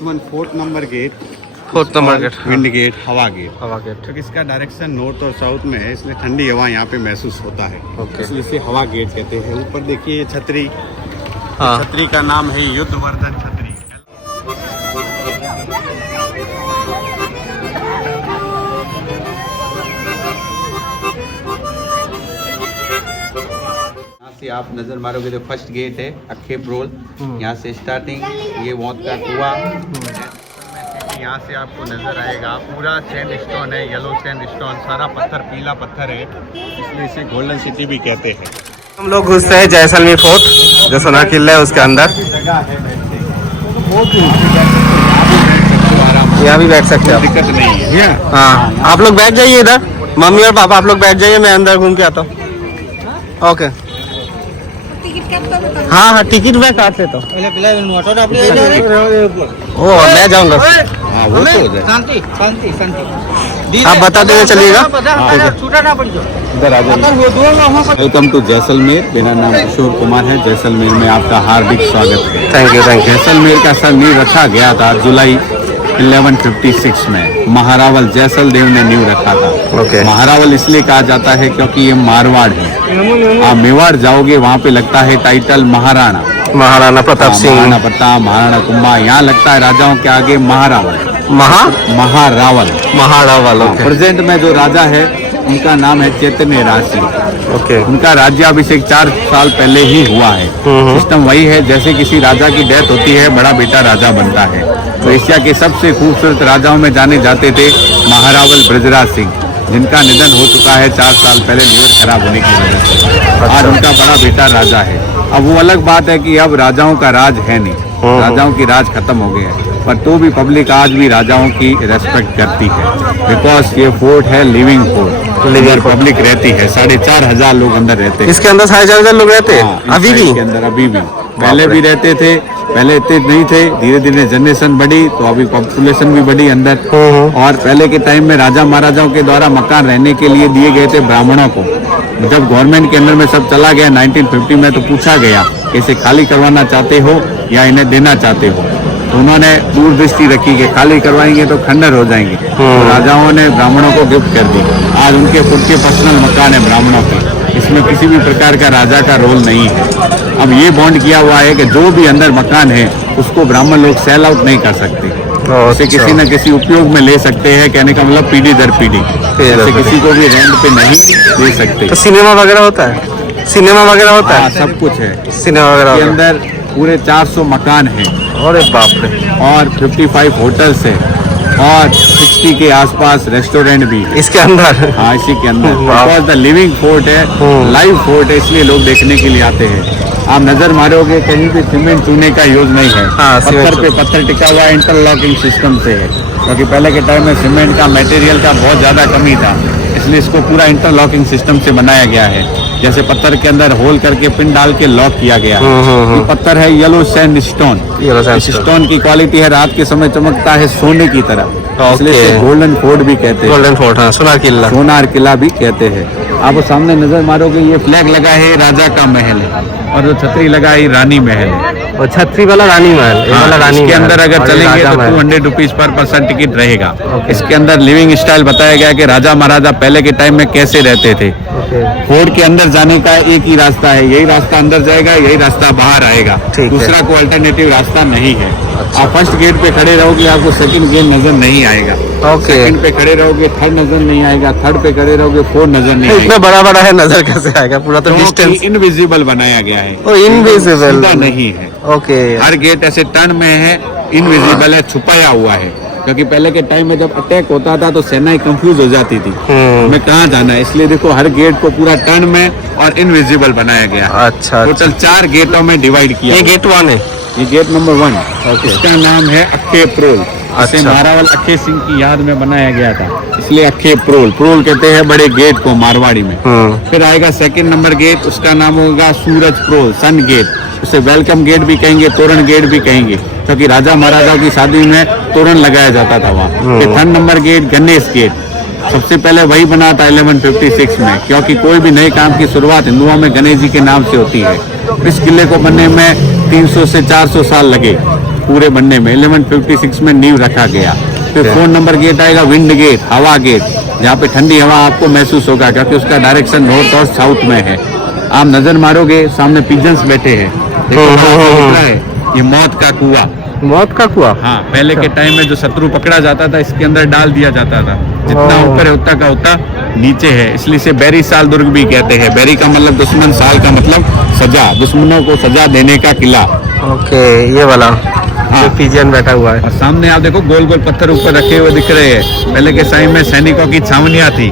Next one 4th number gate, 4th number gate, wind gate, हवा gate. हवा gate, क्योंकि इसका डायरेक्शन नॉर्थ और साउथ में है, इसलिए ठंडी हवा यहाँ पे महसूस होता है, इसलिए इसे हवा गेट कहते हैं। ऊपर देखिए छतरी, छतरी का नाम है युद्धवर्धन छतरी। से आप नजर मारोगे तो फर्स्ट गेट है अक्खे प्रोल, यहाँ से स्टार्टिंग, ये मौत का कुआं, यहाँ से आपको नजर आएगा पूरा सैंड स्टोन है, येलो सैंड स्टोन, सारा पत्थर पीला पत्थर है, इसलिए इसे गोल्डन सिटी भी कहते हैं। हम लोग घुसते हैं जैसलमेर फोर्ट, जो सोना किला है उसके अंदर। यहाँ भी बैठ सकते हैं, दिक्कत नहीं है। हाँ, आप लोग बैठ जाइए इधर, मम्मी और पापा आप लोग बैठ जाइए, मैं अंदर घूम के आता हूँ। ओके, हाँ हाँ, टिकट मैं काट लेता हूँ। ओ, मैं जाऊँगा। वो तो शांति शांति शांति, आप बता देंगे चलिएगा। वेलकम टू जैसलमेर, मेरा नाम किशोर कुमार है। जैसलमेर में आपका हार्दिक स्वागत है। Thank you thank you. Jaisalmer का सर नींव रखा गया था जुलाई 1156 में, महारावल जैसल देव ने नींव रखा था। ओके। महारावल इसलिए कहा जाता है क्योंकि ये मारवाड़ है। आप मेवाड़ जाओगे वहाँ पे लगता है टाइटल महाराणा, महाराणा प्रताप सिंह, महाराणा प्रताप, महाराणा कुंभा, यहाँ लगता है राजाओं के आगे महारावल, महारावल। महारावल। ओके। प्रेजेंट में जो राजा है उनका नाम है चैतन्य राज सिंह। ओके। उनका राज्याभिषेक 4 साल पहले ही हुआ है। सिस्टम वही है, जैसे किसी राजा की डेथ होती है, बड़ा बेटा राजा बनता है। तो एशिया के सबसे खूबसूरत राजाओं में जाने जाते थे महारावल ब्रजराज सिंह, जिनका निधन हो चुका है 4 साल पहले लीवर खराब होने की वजह से। आज उनका बड़ा बेटा राजा है। अब वो अलग बात है कि अब राजाओं का राज है नहीं, राजाओं की राज खत्म हो गए हैं, पर तो भी पब्लिक आज भी राजाओं की रेस्पेक्ट करती है, बिकॉज ये फोर्ट है लिविंग फोर्ट, लिविंग पब्लिक रहती है। 4500 लोग अंदर रहते हैं। इसके अंदर 4500 लोग रहते हैं अभी भी? के अंदर अभी भी, पहले भी रहते थे, पहले इतने नहीं थे, धीरे धीरे जनरेशन बढ़ी तो अभी पॉपुलेशन भी बढ़ी अंदर। और पहले के टाइम में राजा महाराजाओं के द्वारा मकान रहने के लिए दिए गए थे ब्राह्मणों को। जब गवर्नमेंट के अंदर में सब चला गया 1950 में, तो पूछा गया कि इसे खाली करवाना चाहते हो या इन्हें देना चाहते हो, तो उन्होंने दूरदृष्टि रखी कि खाली करवाएंगे तो खंडर हो जाएंगे, तो राजाओं ने ब्राह्मणों को गिफ्ट कर दी। आज उनके खुद के पर्सनल मकान है ब्राह्मणों के, इसमें किसी भी प्रकार का राजा का रोल नहीं है। अब ये बॉन्ड किया हुआ है कि जो भी अंदर मकान है उसको ब्राह्मण लोग सेल आउट नहीं कर सकते, उसे किसी न किसी उपयोग में ले सकते हैं। कहने का मतलब पीढ़ी दर पीढ़ी, जैसे किसी को भी रेंट पे नहीं दे सकते। तो सिनेमा वगैरह होता है? सिनेमा वगैरह होता है? सब कुछ है सिनेमा वगैरह के अंदर। पूरे 400 मकान हैं। अरे बाप रे। और 55 होटल्स है और 60 के आसपास रेस्टोरेंट भी इसके अंदर? हाँ, इसी के अंदर। बिकॉज द लिविंग फोर्ट है, लाइव फोर्ट है, इसलिए लोग देखने के लिए आते हैं। आप नजर मारोगे कहीं भी सीमेंट चूने का यूज नहीं है। पत्थर पे पत्थर टिका हुआ इंटरलॉकिंग सिस्टम से है, क्योंकि पहले के टाइम में सीमेंट का मटेरियल का बहुत ज्यादा कमी था, इसलिए इसको पूरा इंटरलॉकिंग सिस्टम से बनाया गया है। जैसे पत्थर के अंदर होल करके पिन डाल के लॉक किया गया है। ये पत्थर है येलो सैंड स्टोन। इस स्टोन की क्वालिटी है, रात के समय चमकता है सोने की तरह, इसलिए इसे गोल्डन फोर्ट भी कहते हैं। गोल्डन फोर्ट, हाँ, सोनार किला, सोनार किला भी कहते हैं। आप वो सामने नजर मारोगे, ये फ्लैग लगा है राजा का महल है, और जो छतरी लगा है रानी महल है। और छतरी वाला रानी महल, वाला रानी इसके अंदर अगर चलेंगे तो 200 रुपीज पर पर्सन टिकट रहेगा। इसके अंदर लिविंग स्टाइल बताया गया कि राजा महाराजा पहले के टाइम में कैसे रहते थे। फोर्ट के अंदर जाने का एक ही रास्ता है, यही रास्ता अंदर जाएगा, यही रास्ता बाहर आएगा, दूसरा कोई अल्टरनेटिव रास्ता नहीं है। आप फर्स्ट गेट पे खड़े रहोगे, आपको सेकंड गेट नजर नहीं आएगा। सेकंड पे खड़े रहोगे, थर्ड नजर नहीं आएगा, थर्ड पे खड़े रहोगे, फोर्थ नजर नहीं आएगा। इतना बड़ा बड़ा है, नजर कैसे आएगा? पूरा तो डिस्टेंस इनविजिबल बनाया गया है। ओ, इनविजिबल नहीं है। ओके। हर गेट ऐसे टर्न में है, इनविजिबल है, छुपाया हुआ है, क्योंकि पहले के टाइम में जब अटैक होता था तो सेनाएं कंफ्यूज हो जाती थी, हमें कहाँ जाना है, इसलिए देखो हर गेट को पूरा टर्न में और इनविजिबल बनाया गया। अच्छा। टोटल 4 गेटों में डिवाइड किया। ये गेट 1 है, ये गेट नंबर 1। इसका नाम है अक्खे प्रोल। इसे महारावल अक्खे सिंह की याद में बनाया गया था, इसलिए अक्खे प्रोल। प्रोल कहते हैं बड़े गेट को मारवाड़ी में। फिर आएगा सेकंड नंबर गेट, उसका नाम होगा सूरज प्रोल, सन गेट। उसे वेलकम गेट भी कहेंगे, तोरण गेट भी कहेंगे, क्योंकि राजा महाराजा की शादी में तोरण लगाया जाता था वहाँ। फिर third number gate Ganesh gate, सबसे पहले वही बना था 1156 में, क्योंकि कोई भी नए काम की शुरुआत हिंदुओं में गणेश जी के नाम से होती है। इस किले को बनने में 300 से 400 साल लगे। पूरे बनने में 1156 में नींव रखा गया। फिर 4 नंबर गेट आएगा विंड गेट, हवा गेट, जहाँ पे ठंडी हवा आपको महसूस होगा क्योंकि उसका डायरेक्शन नॉर्थ और साउथ में है। आप नजर मारोगे सामने पिजन्स बैठे हैं, देखो दिख रहा है, ये मौत का कुआं। मौत का कुआं। हाँ, पहले के टाइम में जो शत्रु पकड़ा जाता था इसके अंदर डाल दिया जाता था, जितना ऊपर है उतना का उतना नीचे है, इसलिए इसे बैरी साल दुर्ग भी कहते हैं। बैरी का मतलब दुश्मन, साल का मतलब सजा, दुश्मनों को सजा देने का किला। ओके, ये वाला हाँ। जो पिजियन बैठा हुआ है। और सामने आप देखो गोल गोल पत्थर ऊपर रखे हुए दिख रहे हैं। पहले के टाइम में सैनिकों की छावनियां थी,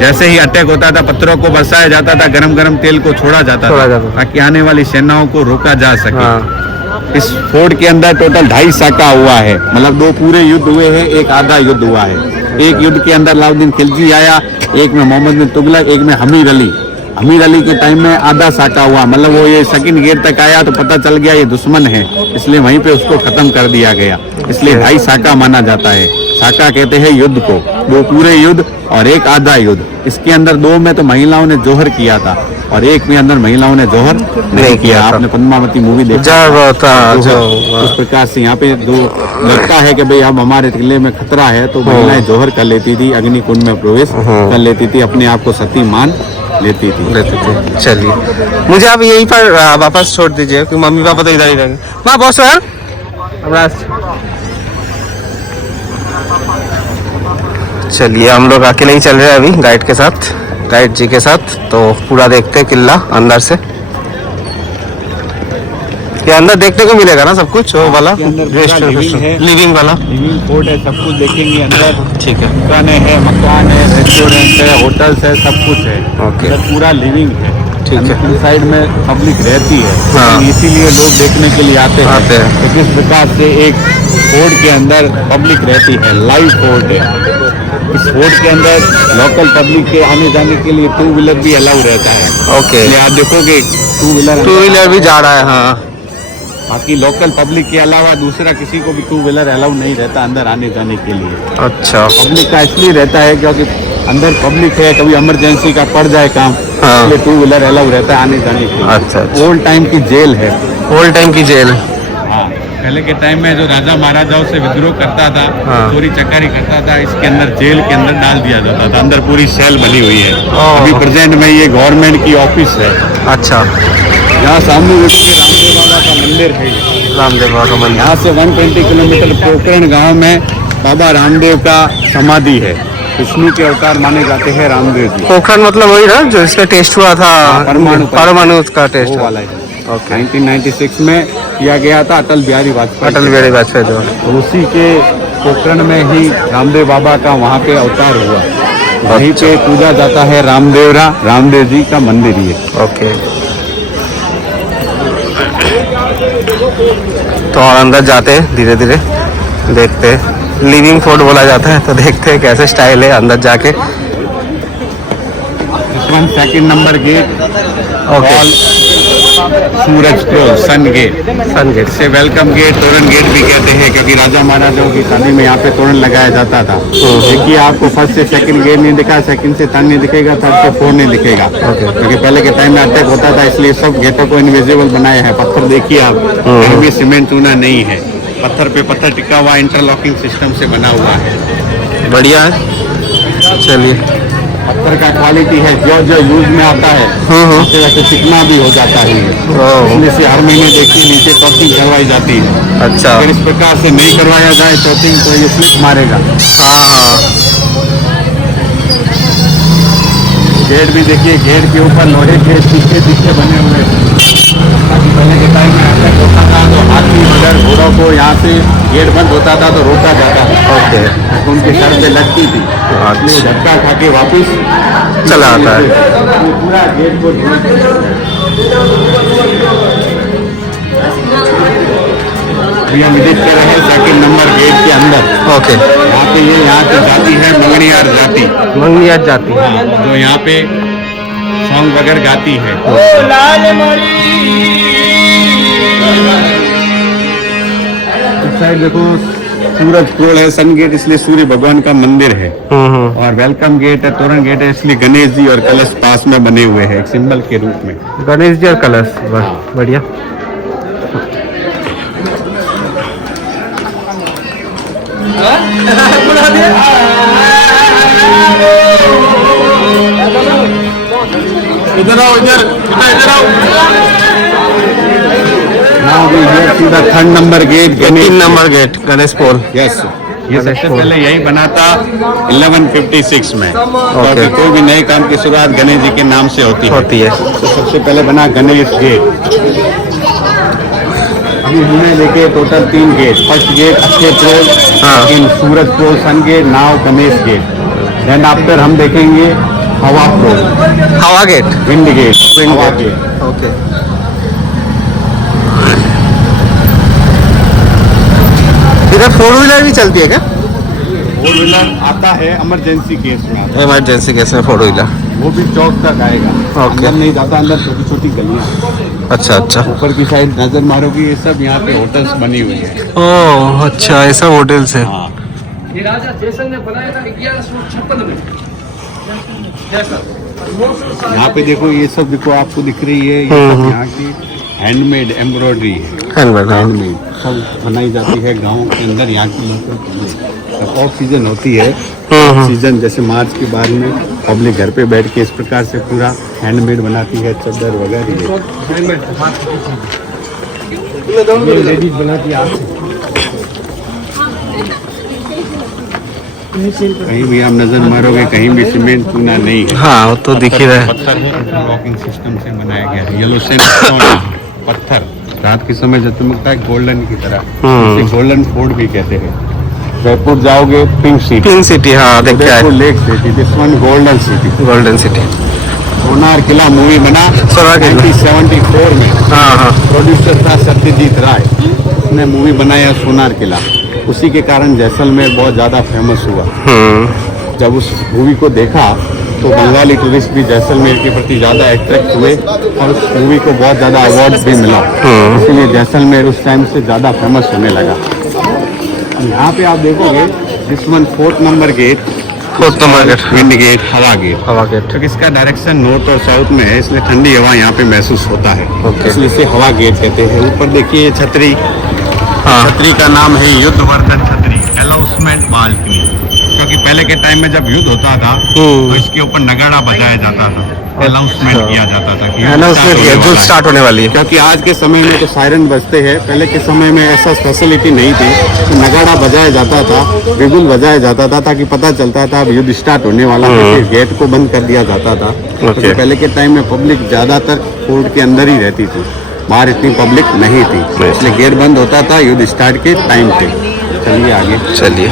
जैसे ही अटैक होता था पत्थरों को बरसाया जाता था, गरम गरम तेल को छोड़ा जाता था ताकि आने वाली सेनाओं को रोका जा सके। इस फोर्ट के अंदर टोटल 2.5 साका हुआ है, मतलब 2 पूरे युद्ध हुए हैं, एक आधा युद्ध हुआ है। एक युद्ध के अंदर अलाउद्दीन खिलजी आया, एक में मोहम्मद बिन तुगलक, एक में हमीर अली। हमीर अली के टाइम में आधा साका हुआ, मतलब वो ये सेकंड गेट तक आया तो पता चल गया ये दुश्मन है, इसलिए वहीं पे उसको खत्म कर दिया गया, इसलिए 2.5 साका माना जाता है। साका कहते हैं युद्ध को, 2 पूरे युद्ध और एक आधा युद्ध। इसके अंदर 2 में तो महिलाओं ने जोहर किया था और एक में अंदर महिलाओं ने जोहर नहीं किया। आपने पद्मावती मूवी देखा उस प्रकार से यहाँ पे जो लगता है कि भाई अब हमारे किले में खतरा है तो महिलाएं जोहर कर लेती थी, अग्निकुंड में प्रवेश कर लेती थी, अपने आप को सती मान लेती थी। चलिए, मुझे आप यहीं पर वापस छोड़ दीजिए क्योंकि मम्मी पापा तो इधर ही रहेंगे। माँ बहुत सर चलिए, हम लोग अकेले ही चल रहे हैं अभी गाइड के साथ, गाइड जी के साथ। तो पूरा देखते हैं किला अंदर से। ये अंदर देखने को मिलेगा ना सब कुछ, वो वाला लिविंग वाला लिविंग फोर्ट है, सब कुछ देखेंगे अंदर। ठीक है, दुकानें है, मकान है, रेस्टोरेंट है, होटल्स है, सब कुछ है। ओके, पूरा लिविंग है। ठीक है। साइड में पब्लिक रहती है, हाँ। इसीलिए लोग देखने के लिए आते हैं। तो किस प्रकार से एक फोर्ट के अंदर पब्लिक रहती है, लाइव फोर्ट है। इस फोर्ट के अंदर लोकल पब्लिक के आने जाने के लिए 2 व्हीलर भी अलाउ रहता है। ओके, आप देखोगे 2 व्हीलर भी जा रहा है। हाँ, बाकी लोकल पब्लिक के अलावा दूसरा किसी को भी 2 व्हीलर अलाउ नहीं रहता अंदर आने जाने के लिए। अच्छा, पब्लिक का इसलिए रहता है क्योंकि अंदर पब्लिक है, कभी इमरजेंसी का पड़ जाए काम, हाँ। इसलिए 2 व्हीलर अलाउ रहता है आने जाने के लिए। अच्छा, ओल्ड टाइम की जेल है। ओल्ड टाइम की जेल। हाँ, पहले के टाइम में जो राजा महाराजाओं से विद्रोह करता था, हाँ। चोरी चकारी करता था, इसके अंदर जेल के अंदर डाल दिया जाता था। अंदर पूरी सेल बनी हुई है। अभी प्रेजेंट में ये गवर्नमेंट की ऑफिस है। अच्छा, यहाँ सामने रामदेव बाबा का मंदिर है। रामदेव बाबा का मंदिर। यहाँ से 120 किलोमीटर पोखरण गांव में बाबा रामदेव का समाधि है। विष्णु के अवतार माने जाते हैं रामदेव जी। पोखरण मतलब वही ना जो इसका टेस्ट हुआ था, परमाणु का टेस्ट वाला है। 1996 में किया गया था अटल बिहारी वाजपेयी जो, तो उसी के पोखरण में ही रामदेव बाबा का वहाँ पे अवतार हुआ। वहीं पे पूजा जाता है रामदेव जी का मंदिर ही है। ओके, तो और अंदर जाते हैं धीरे धीरे, देखते हैं। लिविंग फोर्ट बोला जाता है, तो देखते हैं कैसे स्टाइल है अंदर जाके। 2nd नंबर गेट, सूरज प्रो सन गेट से वेलकम गेट, तोरण गेट भी कहते हैं क्योंकि राजा महाराजाओं की शादी में यहाँ पे तोरण लगाया जाता था। देखिए आपको 1st से 2nd गेट नहीं दिखा, 2nd से 3rd नहीं दिखेगा, 3rd से 4 नहीं दिखेगा, क्योंकि पहले के टाइम में अटैक होता था, इसलिए सब गेटों को इनविजिबल बनाया है। पत्थर देखिए आप, कहीं भी सीमेंट चूना नहीं है, पत्थर पे पत्थर टिका हुआ इंटरलॉकिंग सिस्टम से बना हुआ है। बढ़िया है। चलिए, पत्थर का क्वालिटी है, जो जो यूज में आता है वैसे वैसे चिकना भी हो जाता है। इसमें से हर महीने देखिए नीचे टॉपिंग करवाई जाती है। अच्छा, अगर इस प्रकार से नहीं करवाया जाए टॉपिंग तो ये स्लिप मारेगा। हाँ। गेट भी देखिए, गेट के ऊपर लोहे के शीशे बने हुए हैं। बाकी पहले के टाइम में अटैक होता था तो हाथी वगैरह घोड़ों को यहाँ से गेट बंद होता था तो रोका जाता था। ओके, तो उनके सर पे लगती थी, इसलिए धक्का खा के वापिस चला आता है। पूरा गेट को हम विजिट कर रहे हैं 2nd नंबर गेट के अंदर। ओके, यहाँ पे यहाँ की जाति है मंगनियार जाति। मंगनियार जाति, जो यहाँ पे सॉन्ग वगैरह गाती है। इस साइड देखो सूरज प्रोल है, सन गेट इसलिए सूर्य भगवान का मंदिर है। और वेलकम गेट है, तोरण गेट है, इसलिए गणेश जी और कलश पास में बने हुए हैं एक सिंबल के रूप में। गणेश जी और कलश, बढ़िया। इधर आओ, इधर इधर आओ। Now we here see the 3rd number gate, ये 3 नंबर गेट गणेश पोल। यस, ये सबसे पहले यही बना था 1156 में। तो ओके। अभी कोई भी नए काम की शुरुआत गणेश जी के नाम से होती है। तो सबसे पहले बना गणेश गेट। अभी हमने देखे टोटल 3 गेट। फर्स्ट गेट अक्षेत रोड, हाँ। Second Suraj Pol sun gate, now Ganesh gate. Then after हम देखेंगे Hawa road, Hawa gate. Wind gate, हवा गेट। ओके। इधर 4 व्हीलर भी चलती है क्या? 4 व्हीलर आता है इमरजेंसी केस में आता इमरजेंसी केस में 4 व्हीलर। है। वो भी चौक तक आएगा। ओके। अंदर नहीं जाता, अंदर छोटी छोटी गलियां। अच्छा अच्छा। ऊपर की साइड नजर मारोगी, ये सब यहाँ पे होटल्स बनी हुई है। ओह अच्छा, ऐसा होटल्स है। हाँ, ये राजा जैसल ने बनाया था 1156 में। यहाँ पे देखो, ये सब देखो आपको दिख रही है, ये सब यहाँ की हैंडमेड एम्ब्रॉयडरी है। हैंडमेड सब बनाई जाती है गांव के अंदर। यहाँ की लोग ऑफ सीजन होती है, सीजन जैसे मार्च के बाद में पब्लिक घर पे बैठ के इस प्रकार से पूरा हैंडमेड बनाती है, चादर वगैरह लेडीज बनाती है। कहीं भी आप नजर मारोगे, कहीं भी सीमेंट चूना नहीं है। हाँ वो तो दिख ही रहा है। पत्थर है, इंटरलॉकिंग सिस्टम से बनाया गया है। येलो सैंडस्टोन पत्थर रात के समय जो चमकता है गोल्डन की तरह, इसे गोल्डन फोर्ट भी कहते हैं। जयपुर जाओगे, पिंक सिटी। पिंक सिटी, हाँ देख क्या जयपुर है। Lake city, this one golden city. Golden city. Sonar Qila movie बना सोनार किला। 1974 में। हाँ हाँ। प्रोड्यूसर था सत्यजीत राय, उसने मूवी बनाया सोनार किला। उसी के कारण जैसलमेर बहुत ज़्यादा फेमस हुआ। जब उस मूवी को देखा तो बंगाली टूरिस्ट भी जैसलमेर के प्रति ज़्यादा अट्रैक्ट हुए और उस मूवी को बहुत ज़्यादा अवार्ड भी मिला। इसलिए जैसलमेर उस टाइम से ज़्यादा फेमस होने लगा। यहाँ पे आप देखोगे this one 4th number gate, 4th number gate, wind gate, हवा गेट। हवा गेट। क्योंकि इसका डायरेक्शन नॉर्थ और साउथ में है, इसलिए ठंडी हवा यहाँ पे महसूस होता है। ओके। इसलिए इसे हवा गेट कहते हैं। ऊपर देखिए ये छतरी, हाँ। छतरी का नाम है युद्धवर्धन छतरी, अनाउंसमेंट बालकनी। क्योंकि पहले के टाइम में जब युद्ध होता था तो इसके ऊपर नगाड़ा बजाया जाता था, अनाउंसमेंट किया जाता था कि अनाउंसमेंट किया युद्ध स्टार्ट होने वाली है। क्योंकि आज के समय में तो सायरन बजते हैं, पहले के समय में ऐसा फैसिलिटी नहीं थी। तो नगाड़ा बजाया जाता था, बिगुल बजाया जाता था, ताकि पता चलता था अब युद्ध स्टार्ट होने वाला है। फिर गेट को बंद कर दिया जाता था। क्योंकि पहले के टाइम में पब्लिक ज्यादातर फोर्ट के अंदर ही रहती थी, बाहर इतनी पब्लिक नहीं थी, इसलिए गेट बंद होता था युद्ध स्टार्ट के टाइम पे। चलिए आगे चलिए।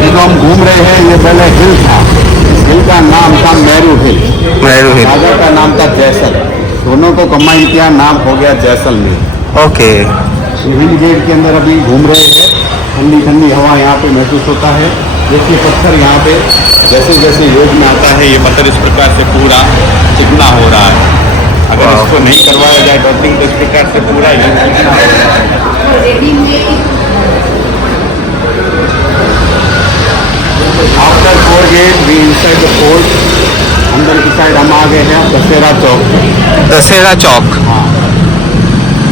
जो हम घूम रहे हैं ये पहले हिल था। इस हिल का नाम था मैरू हिल। मैरू हिल। राजा का नाम था जैसल। दोनों को कंबाइन किया, नाम हो गया जैसलमेर। ओके। विंड गेट के अंदर अभी घूम रहे हैं, ठंडी ठंडी हवा यहाँ पे महसूस होता है। देखिए पत्थर यहाँ पे जैसे जैसे योग में आता है, ये पत्थर इस प्रकार से पूरा चिकना हो रहा है। अगर इसको नहीं करवाया जाए टॉपिंग तो इस प्रकार से पूरा योग चिकना हो रहा है। After 4 gate we inside the fort. अंदर की साइड हम आ गए हैं दशहरा चौक। दशहरा चौक। हाँ,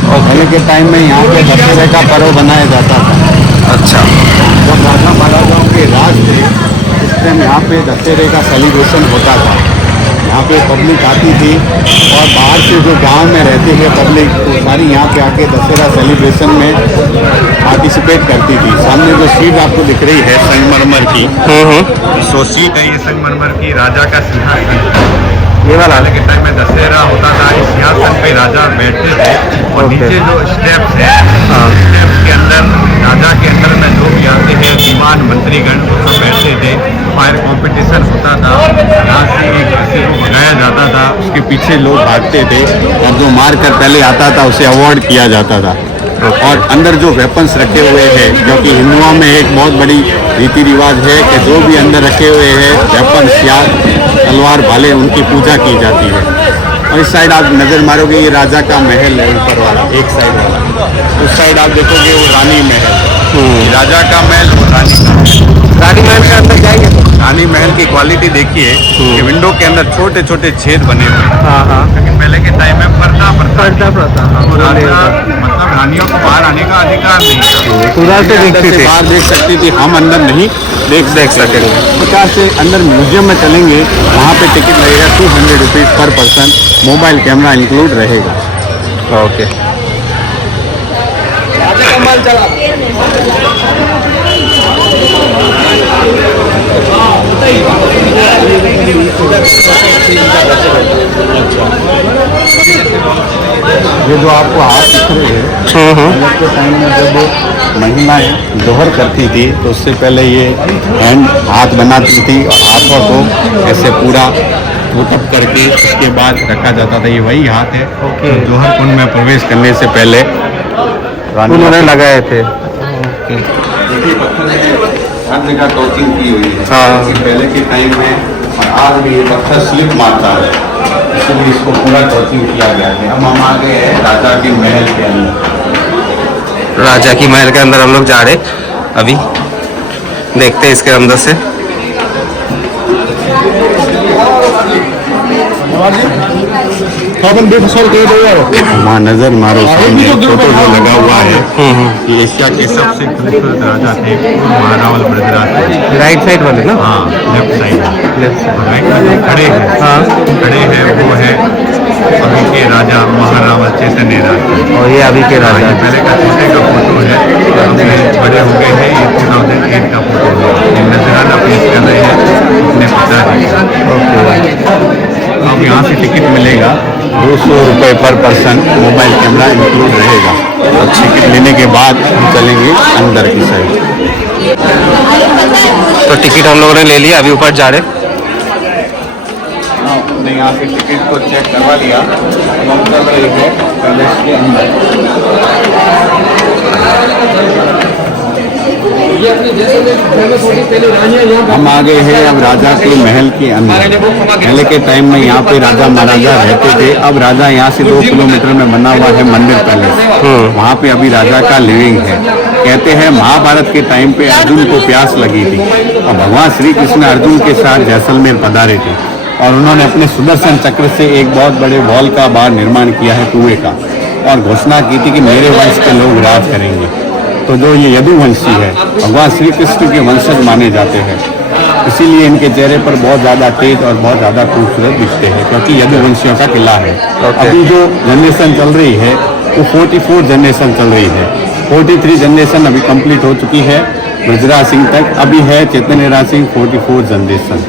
और पहले के टाइम में यहाँ पे दशहरे का पर्व बनाया जाता था। अच्छा। जब राजा महाराजाओं के राज थे उस टाइम यहाँ पे दशहरे का सेलिब्रेशन होता था। यहाँ पे पब्लिक आती थी और बाहर से जो गांव में रहते थे पब्लिक, वो सारी यहाँ पे आके दशहरा सेलिब्रेशन में पार्टिसिपेट करती थी। सामने जो सीट आपको दिख रही है संगमरमर की, सो सीट है ये संगमरमर की, राजा का सिंहासन। ये वाला पहले के टाइम में दशहरा होता था, इस सिंहासन पे राजा बैठते थे और नीचे जो स्टेप्स है, स्टेप्स के अंदर राजा के अंदर में लोग आते थे, दीवान मंत्रीगण वो सब बैठते थे। फायर कंपटीशन होता था, यहाँ से एक रस्सी को भगाया जाता था, उसके पीछे लोग भागते थे और जो मार कर पहले आता था उसे अवार्ड किया जाता था। और अंदर जो वेपन्स रखे हुए हैं, क्योंकि हिंदुओं में एक बहुत बड़ी रीति रिवाज है कि जो भी अंदर रखे हुए हैं वेपन्स या तलवार भाले, उनकी पूजा की जाती है। और इस साइड आप नजर मारोगे ये राजा का महल है ऊपर वाला, एक साइड वाला। उस साइड आप देखोगे वो रानी महल, राजा का महल और रानी का महल। रानी महल के अंदर जाएंगे तो रानी महल की क्वालिटी देखिए कि विंडो के अंदर छोटे छोटे छेद बने हुए हैं। हाँ हाँ लेकिन पहले के टाइम में पर्दा पड़ता हाँ तो राजा मतलब रानियों को बाहर आने का अधिकार नहीं था। पूरा से अंदर देखती से थी। बाहर देख सकती थी, हम अंदर नहीं देख सकेंगे। 50 से अंदर म्यूजियम में चलेंगे, वहाँ पे टिकट लगेगा 200 रुपीज़ पर पर्सन, मोबाइल कैमरा इंक्लूड रहेगा। ओके ये जो आपको हाथ दिख रहे हैं, पहले के टाइम में जब महिलाएं जोहर करती थी तो उससे पहले ये हैंड हाथ बनाती थी और हाथों को ऐसे पूरा टूटअप करके उसके बाद रखा जाता था। ये वही हाथ है जो जोहर कुंड में प्रवेश करने से पहले उन्होंने लगाए थे। हर जगह टॉचिंग की हुई है। हाँ। पहले के टाइम में और आज भी ये पत्थर स्लिप मारता है, इसलिए इसको पूरा टॉचिंग किया गया है। अब हम आ गए हैं राजा के महल के अंदर। राजा की महल के अंदर हम लोग जा रहे अभी, देखते हैं इसके अंदर से। वहाँ नजर मारो, सामने फोटो जो लगा हुआ है, ये एशिया के सबसे खूबसूरत राजा थे महारावल ब्रजराज। राइट साइड वाले ना? हाँ, लेफ्ट साइड राइट में जो खड़े हैं, खड़े हैं वो है अभी के राजा महारावल चैतन्य राज। और ये अभी के राजा ये पहले का छोटे का फोटो है, अभी बड़े हो गए हैं। ये 2008 का फोटो है, ये नजराना पेश कर रहे हैं अपने पिताजी। अब यहाँ से टिकट मिलेगा 200 रुपये पर पर्सन, मोबाइल कैमरा इंक्लूड रहेगा। और टिकट लेने के बाद हम चलेंगे अंदर की साइड। तो टिकट हम लोगों ने ले लिया, अभी ऊपर जा रहे। हमने यहाँ पे टिकट को चेक करवा लिया, अब हम चल रहे हैं पैलेस के अंदर। ये अपने देश में फेमस होगी पहले रानियां यहाँ हम आ गए हैं अब राजा के महल के अंदर। पहले के टाइम में यहाँ पे राजा महाराजा रहते थे। अब राजा यहाँ से 2 किलोमीटर में बना हुआ है मंदिर पैलेस, वहाँ पे अभी राजा का लिविंग है। कहते हैं महाभारत के टाइम पे अर्जुन को प्यास लगी थी और भगवान श्री कृष्ण अर्जुन के साथ जैसलमेर पधारे थे और उन्होंने अपने सुदर्शन चक्र से एक बहुत बड़े वॉल का बार निर्माण किया है कुएं का, और घोषणा की थी कि मेरे वंश के लोग राज करेंगे। तो जो ये यदुवंशी है, भगवान श्री कृष्ण के वंशज माने जाते हैं, इसीलिए इनके चेहरे पर बहुत ज़्यादा तेज और बहुत ज़्यादा खूबसूरत दिखते हैं, क्योंकि यदुवंशियों का किला है। अभी जो जनरेशन चल रही है वो 44 जनरेशन चल रही है। 43 जनरेशन अभी कंप्लीट हो चुकी है ब्रजराज सिंह तक, अभी है चैतन्य राज सिंह 44 जनरेशन।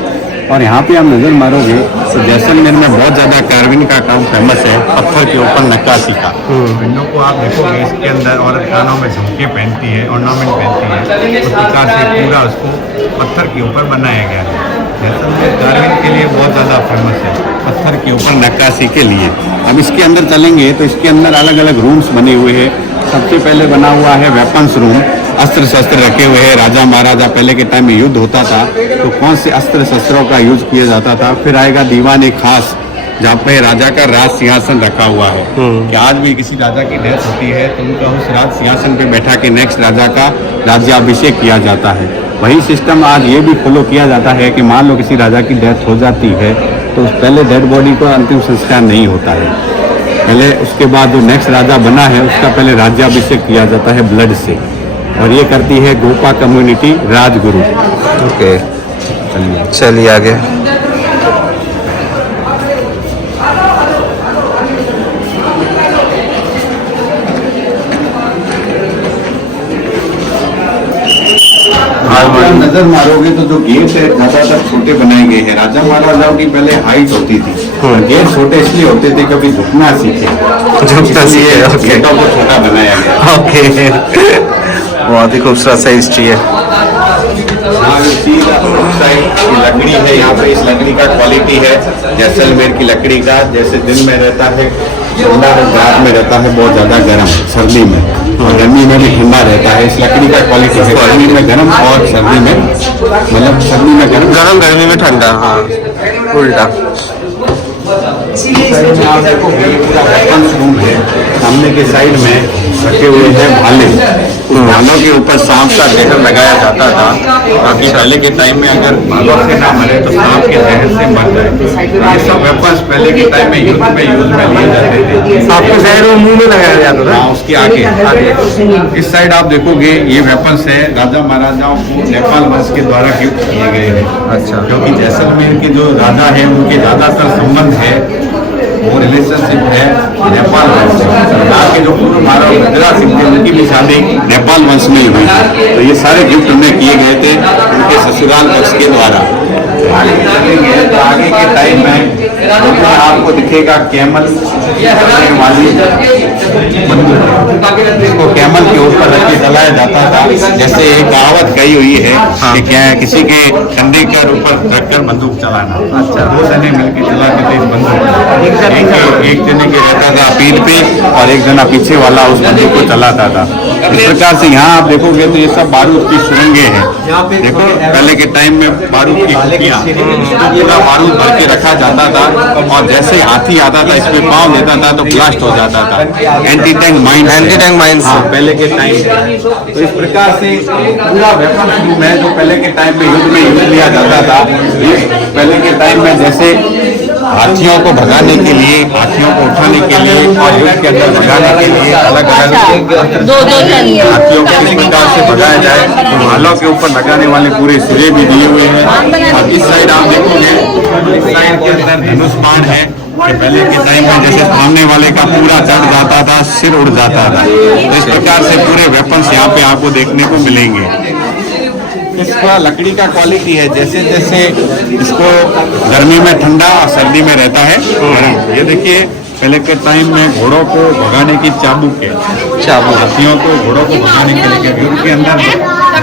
और यहाँ पे आप नजर मारोगे तो जैसलमेर में बहुत ज़्यादा कार्विंग का काम फेमस है, पत्थर के ऊपर नक्काशी का। विंडो को आप देखोगे, इसके अंदर औरत कानों में झुमके पहनती है, ऑर्नामेंट पहनती है, उस प्रकार से पूरा उसको पत्थर के ऊपर बनाया गया है। जैसलमेर कार्विंग के लिए बहुत ज़्यादा फेमस है, पत्थर के ऊपर नक्काशी के लिए। अब इसके अंदर चलेंगे तो इसके अंदर अलग अलग रूम्स बने हुए हैं। सबसे पहले बना हुआ है वेपन्स रूम, अस्त्र शस्त्र रखे हुए हैं। राजा महाराजा पहले के टाइम में युद्ध होता था तो कौन से अस्त्र शस्त्रों का यूज किया जाता था। फिर आएगा दीवान ए खास, जहाँ पे राजा का राज सिंहासन रखा हुआ है कि आज भी किसी राजा की डेथ होती है तो उनका उस राज सिंहासन पे बैठा के नेक्स्ट राजा का राज्याभिषेक किया जाता है। वही सिस्टम आज ये भी फॉलो किया जाता है कि मान लो किसी राजा की डेथ हो जाती है तो उस पहले डेड बॉडी को अंतिम संस्कार नहीं होता है, पहले उसके बाद जो नेक्स्ट राजा बना है उसका पहले राज्याभिषेक किया जाता है ब्लड से, और ये करती है गोपा कम्युनिटी राजगुरु। ओके चलिए आगे। नजर मारोगे तो जो गेट है ज्यादातर छोटे बनाए गए हैं। राजा महाराजाओं की पहले हाइट होती थी, गेट छोटे इसलिए होते थे कभी झुकना सीखे, गेटों को छोटा बनाया गया। ओके बहुत ही खूबसूरत सा हिस्ट्री है। ये लकड़ी है, यहाँ पे इस लकड़ी का क्वालिटी है जैसलमेर की लकड़ी का। जैसे दिन में रहता है ठंडा, रात में रहता है बहुत ज्यादा गर्म, सर्दी में, और गर्मी में भी ठंडा रहता है। इस लकड़ी का क्वालिटी है, गर्मी में गर्म और सर्दी में, मतलब सर्दी में गर्म, गर्मी में ठंडा। हाँ उल्टा। आप देखो ये पूरा वेपन्स रूम है। सामने के साइड में रखे हुए हैं भाले। उन भालों के ऊपर सांप का जहर लगाया जाता था, ताकि पहले के टाइम में अगर भालों से ना मरे तो सांप के जहर से मर जाए। ये सब वेपन्स पहले के टाइम में यूज में लिए जाते थे। आपके जहर वो मुंह में लगाया जाता था। हाँ, उसके आगे इस साइड आप देखोगे ये वेपन्स है राजा महाराजाओं को नेपाल वंश के द्वारा गिफ्ट किए गए हैं। अच्छा। क्योंकि जैसलमेर के जो राजा हैं उनके ज्यादातर संबंध है, वो रिलेशनशिप है नेपाल वंश से। यहाँ के जो पूर्व महाराज रुद्रा सिंह थे उनकी भी शादी नेपाल वंश में ही हुई थी। तो ये सारे गिफ्ट उन्हें किए गए थे उनके ससुराल पक्ष के द्वारा। आगे चलेंगे तो आगे के टाइम में आपको दिखेगा कैमल वाली बंदूक, इसको कैमल के ऊपर रख के चलाया जाता था। जैसे एक कहावत कही हुई है कि क्या है, किसी के कंधे के ऊपर रखकर बंदूक चलाना। अच्छा। दो जने मिलकर चलाते थे इस बंदूक। एक जने के रहता था पीठ पे और एक जना पीछे वाला उस बंदूक को चलाता था। इस प्रकार से यहाँ आप देखोगे तो ये सब बारूद की सुरंगें हैं। देखो पहले के टाइम में बारूद की कुटियां, पूरा बारूद भर के रखा जाता था और जैसे हाथी आता था इस पे पाँव देता था तो ब्लास्ट हो जाता था। एंटी टैंक माइंस हाँ, पहले के टाइम। तो इस प्रकार से पूरा वेपन रूम है जो पहले के टाइम में युद्ध में यूज लिया जाता था। ये पहले के टाइम में जैसे हाथियों को भगाने के लिए, हाथियों को उठाने के लिए और युद्ध के अंदर भगाने के लिए अलग अलग हाथियों को किस प्रकार से भगाया जाए, तो भालों के ऊपर लगाने वाले पूरे सिरे भी दिए हुए हैं। और इस साइड आप देखोगे इस साइड के अंदर धनुष बाण है कि पहले के टाइम में जैसे सामने वाले का पूरा जड़ जाता था, सिर उड़ जाता था। तो इस प्रकार से पूरे वेपन्स यहाँ पे आपको देखने को मिलेंगे। इसका लकड़ी का क्वालिटी है, जैसे जैसे इसको गर्मी में ठंडा और सर्दी में रहता है। ये देखिए पहले के टाइम में घोड़ों को भगाने की चाबुक है, हाथियों को घोड़ों को भगाने के लिए युद्ध के अंदर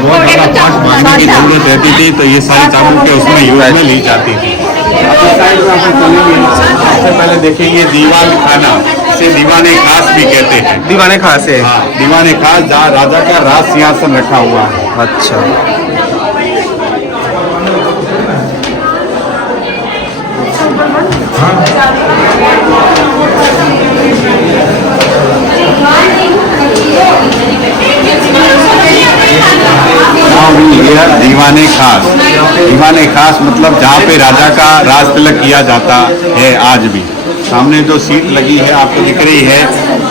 बहुत ज़्यादा फास्ट मारने की जरूरत रहती थी, तो ये सारी चाबुकें उसमें यूज में ली जाती थी। सबसे पहले देखेंगे दीवान खाना, इसे दीवाने खास भी कहते हैं। दीवाने खास है। दीवाने खास जहाँ राजा का राज सिंहासन रखा हुआ है। अच्छा। दीवाने खास, दीवाने खास मतलब जहाँ पे राजा का राज तिलक किया जाता है आज भी। सामने जो सीट लगी है आपको दिख रही है,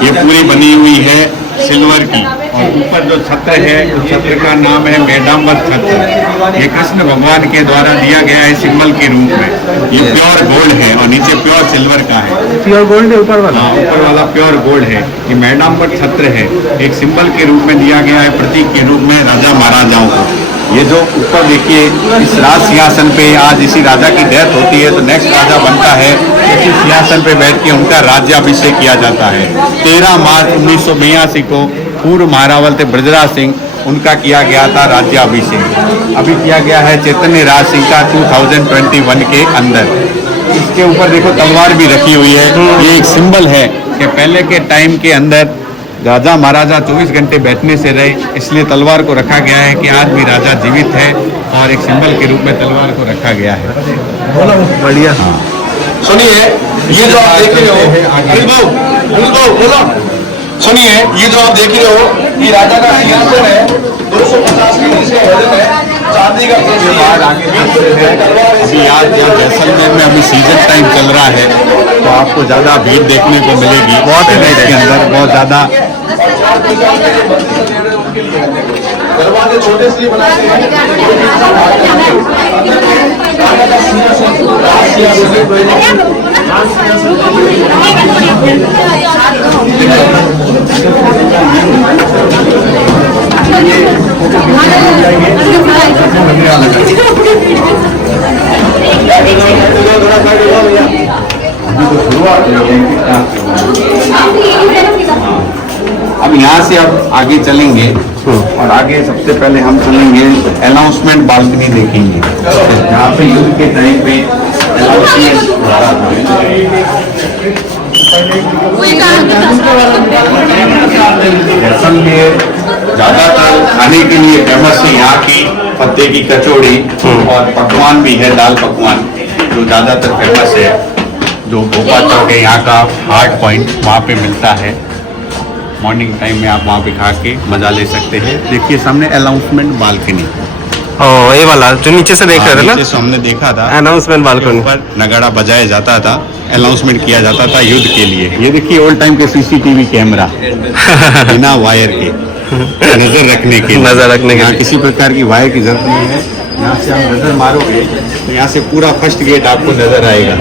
ये पूरी बनी हुई है सिल्वर की। और ऊपर जो छत्र है उस छत्र का नाम है मेडाम्बर छत्र। ये कृष्ण भगवान के द्वारा दिया गया है सिंबल के रूप में। ये प्योर गोल्ड है और नीचे प्योर सिल्वर का है। प्योर गोल्ड है ऊपर वाला? हाँ, ऊपर वाला प्योर गोल्ड है। ये मेडाम्बर छत्र है, एक सिंबल के रूप में दिया गया है, प्रतीक के रूप में राजा महाराजाओं को। ये जो ऊपर देखिए इस राज सिंहासन पे आज इसी राजा की डेथ होती है तो नेक्स्ट राजा बनता है, इसी सिंहासन पे बैठ के उनका राज्याभिषेक किया जाता है। 13 मार्च 1982 को पूर्व महारावल थे ब्रजराज सिंह, उनका किया गया था राज्याभिषेक। अभी किया गया है चैतन्य राज सिंह का 2021 के अंदर। इसके ऊपर देखो तलवार भी रखी हुई है। ये एक सिंबल है कि पहले के टाइम के अंदर राजा महाराजा 24 घंटे बैठने से रहे, इसलिए तलवार को रखा गया है कि आज भी राजा जीवित है और एक सिंबल के रूप में तलवार को रखा गया है। बढ़िया। हाँ। सुनिए ये जो आप देख रहे हो, बोलो। सुनिए ये जो आप देख रहे हो ये राजा का सिंहासन है, 250 के इसका वजन है, चांदी का अभी आज यहाँ जैसलमेर में अभी सीजन टाइम चल रहा है तो आपको ज्यादा भीड़ देखने को मिलेगी। बहुत ही भीड़ के अंदर बहुत ज्यादा। दरवाजे छोटे से बनाते हैं। अब यहाँ से अब आगे चलेंगे और आगे सबसे पहले हम चलेंगे अनाउंसमेंट बालकनी देखेंगे, यहाँ पे युद्ध के टाइम पे जैसलमेर ज्यादातर खाने के लिए फेमस है। यहाँ की पत्ते की कचौड़ी और पकवान भी है, दाल पकवान जो ज्यादातर फेमस है। जो भोपा चौक है यहाँ का हार्ट पॉइंट, वहाँ पे मिलता है। मॉर्निंग टाइम में आप वहाँ पे खा के मज़ा ले सकते हैं। देखिए सामने अनाउंसमेंट बालकनी, ओ ये वाला जो नीचे से देख रहे थे ना, नीचे से हमने देखा था अनाउंसमेंट बालकनी। ऊपर नगाड़ा बजाया जाता था, अनाउंसमेंट किया जाता था युद्ध के लिए। ये देखिए ओल्ड टाइम के सीसीटीवी कैमरा बिना वायर के, नजर रखने के लिए। नजर रखने के यहाँ लिए। किसी प्रकार की वायर की जरूरत नहीं है। यहाँ से आप नजर मारोगे तो यहाँ से पूरा फर्स्ट गेट आपको नजर आएगा,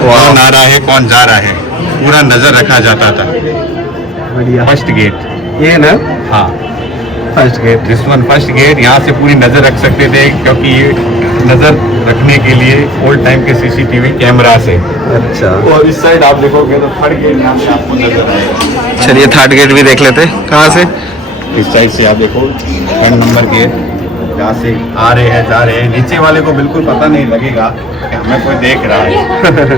कौन आ रहा है कौन जा रहा है, पूरा नजर रखा जाता था। बढ़िया। फर्स्ट गेट, ये ना हाँ first gate. This one first gate. यहाँ से पूरी नजर रख सकते थे, क्योंकि ये नजर रखने के लिए ओल्ड टाइम के सीसीटीवी कैमरा से। अच्छा और इस साइड आप देखोगे तो थर्ड गेट यहाँ से आपको नजर आएगा। चलिए थर्ड गेट भी देख लेते हैं, कहाँ से? इस साइड से आप देखो 3 नंबर गेट, यहाँ से आ रहे हैं जा रहे हैं। नीचे वाले को बिल्कुल पता नहीं लगेगा कि हमें कोई देख रहा है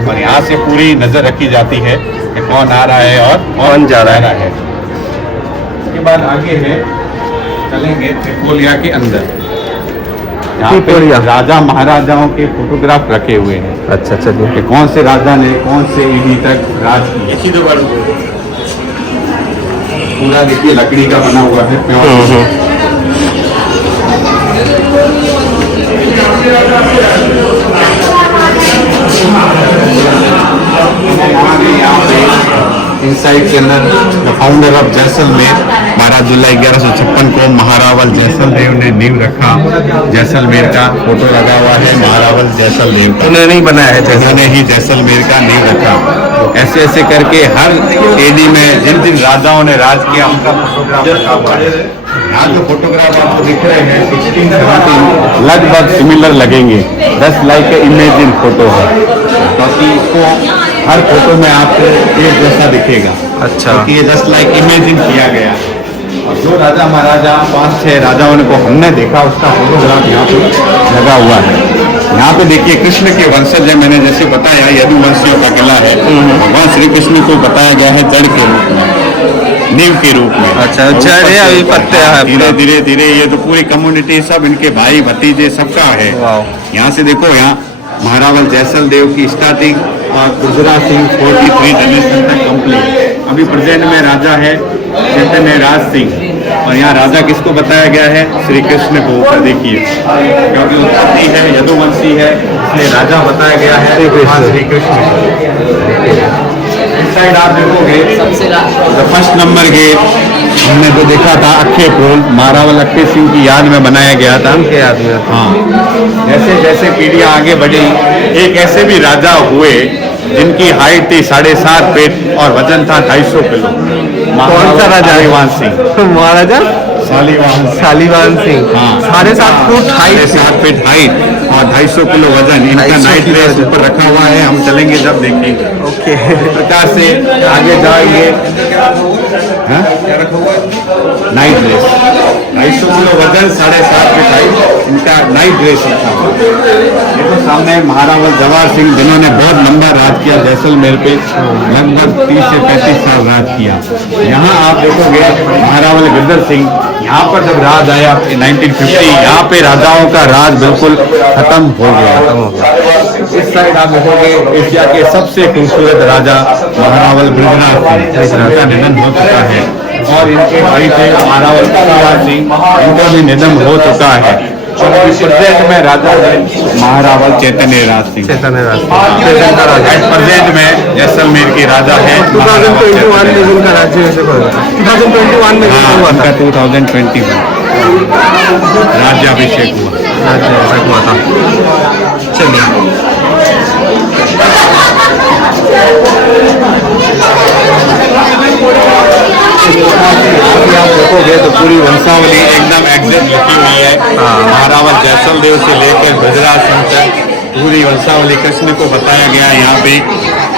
और यहाँ से पूरी नजर रखी जाती है कि कौन आ रहा है और कौन जा रहा है। उसके बाद आगे है, चलेंगे त्रिपोलिया के अंदर। यहाँ पे त्रिपोलिया। राजा महाराजाओं के फोटोग्राफ रखे हुए हैं अच्छा चलिए। कि कौन से राजा ने कौन से ईडी तक राज किया। पूरा देखिए लकड़ी का बना हुआ है, प्योर। इनसाइड के अंदर द फाउंडर ऑफ जैसलमेर महाराजुल्लाह 1156 को महारावल जैसलदेव ने नींव रखा। जैसलमेर का फोटो लगा हुआ है, महारावल जैसलदेव का। उन्होंने नहीं बनाया है, उन्होंने ही जैसलमेर का नींव रखा। ऐसे ऐसे करके हर एडी में जिन जिन राजाओं ने राज किया उनका फोटोग्राफ रखा हुआ है। यहाँ जो फोटोग्राफ आपको दिख रहे हैं 1617 लगभग सिमिलर लगेंगे, 10 लाइक इमेज इन फोटो है, क्योंकि इसको हर फोटो में आपको एक जैसा दिखेगा। अच्छा। क्योंकि ये 10 लाइक इमेजिन किया गया है। और जो राजा महाराजा 5-6 राजाओं को हमने देखा उसका फोटोग्राफ यहाँ पे लगा हुआ है। यहाँ पे देखिए कृष्ण के वंशज है, मैंने जैसे बताया यदुवंशियों का किला है। भगवान श्री कृष्ण को बताया गया है जड़ के रूप में, नींव के रूप में। अच्छा जड़ है, अभी पत्ते हैं। धीरे धीरे धीरे ये तो पूरी कम्युनिटी सब इनके भाई भतीजे सबका है। यहाँ से देखो, यहाँ महारावल जैसलदेव की स्टार्टिंग और गुजरात सिंह 43 जनरेशन तक कंप्लीट। अभी प्रेजेंट में राजा है चैतन्य राज सिंह, और यहाँ राजा किसको बताया गया है? श्री कृष्ण को। ऊपर देखिए, क्योंकि उत्पत्ति है यदुवंशी है इसलिए राजा बताया गया है श्री कृष्ण। इस साइड आप देखोगे फर्स्ट नंबर गेट हमने जो देखा था अक्षय पुल, महारावल अक्षय सिंह की याद में बनाया गया था। उनके याद में। हाँ, जैसे जैसे पीढ़ियां आगे बढ़ी, एक ऐसे भी राजा हुए जिनकी हाइट थी 7.5 फीट और वजन था 250 किलो। कौन सा राजा? शालीवान सिंह। महाराजा शालीवान सिंह। हाँ, 7.5 फुट हाइट, 7 फीट हाइट और 250 किलो वजन। इनका 250 नाइट ड्रेस किलो ऊपर रखा हुआ है, हम चलेंगे जब देखेंगे। ओके। इस प्रकार से आगे जाएंगे। हाँ? नाइट ड्रेस 250 किलो वजन, 7.5 फीट हाइट, इनका नाइट ड्रेस रखा हुआ। देखो सामने महारावल जवाहर सिंह जिन्होंने बहुत लंबा राज किया जैसलमेर पे, लगभग 30 से 35 साल राज किया। यहाँ आप देखोगे महारावल गिरधर सिंह, यहाँ पर जब राज आया 1950, यहाँ पे राजाओं का राज बिल्कुल खत्म हो गया। इस साइड आप देखोगे एशिया के सबसे खूबसूरत राजा महारावल बृजनाथ सिंह, इनका निधन हो चुका है। और इनके भाई थे महारावल कलावार सिंह, इनका भी निधन हो चुका है। और प्रेजेंट में राजा है महारावल चैतन्य राज सिंह। प्रेजेंट में जैसलमेर के राजा है 2021 में उनका राज्याभिषेक हुआ था। 2021 में हुआ था। 2021 राज्याभिषेक हुआ था। चलिए आप देखोगे तो पूरी वंशावली एकदम एग्जैक्ट लिखी हुई है। महारावल जैसलदेव से लेकर बृजराज सिंह तक पूरी वंशावली कृष्ण को बताया गया है। यहाँ पे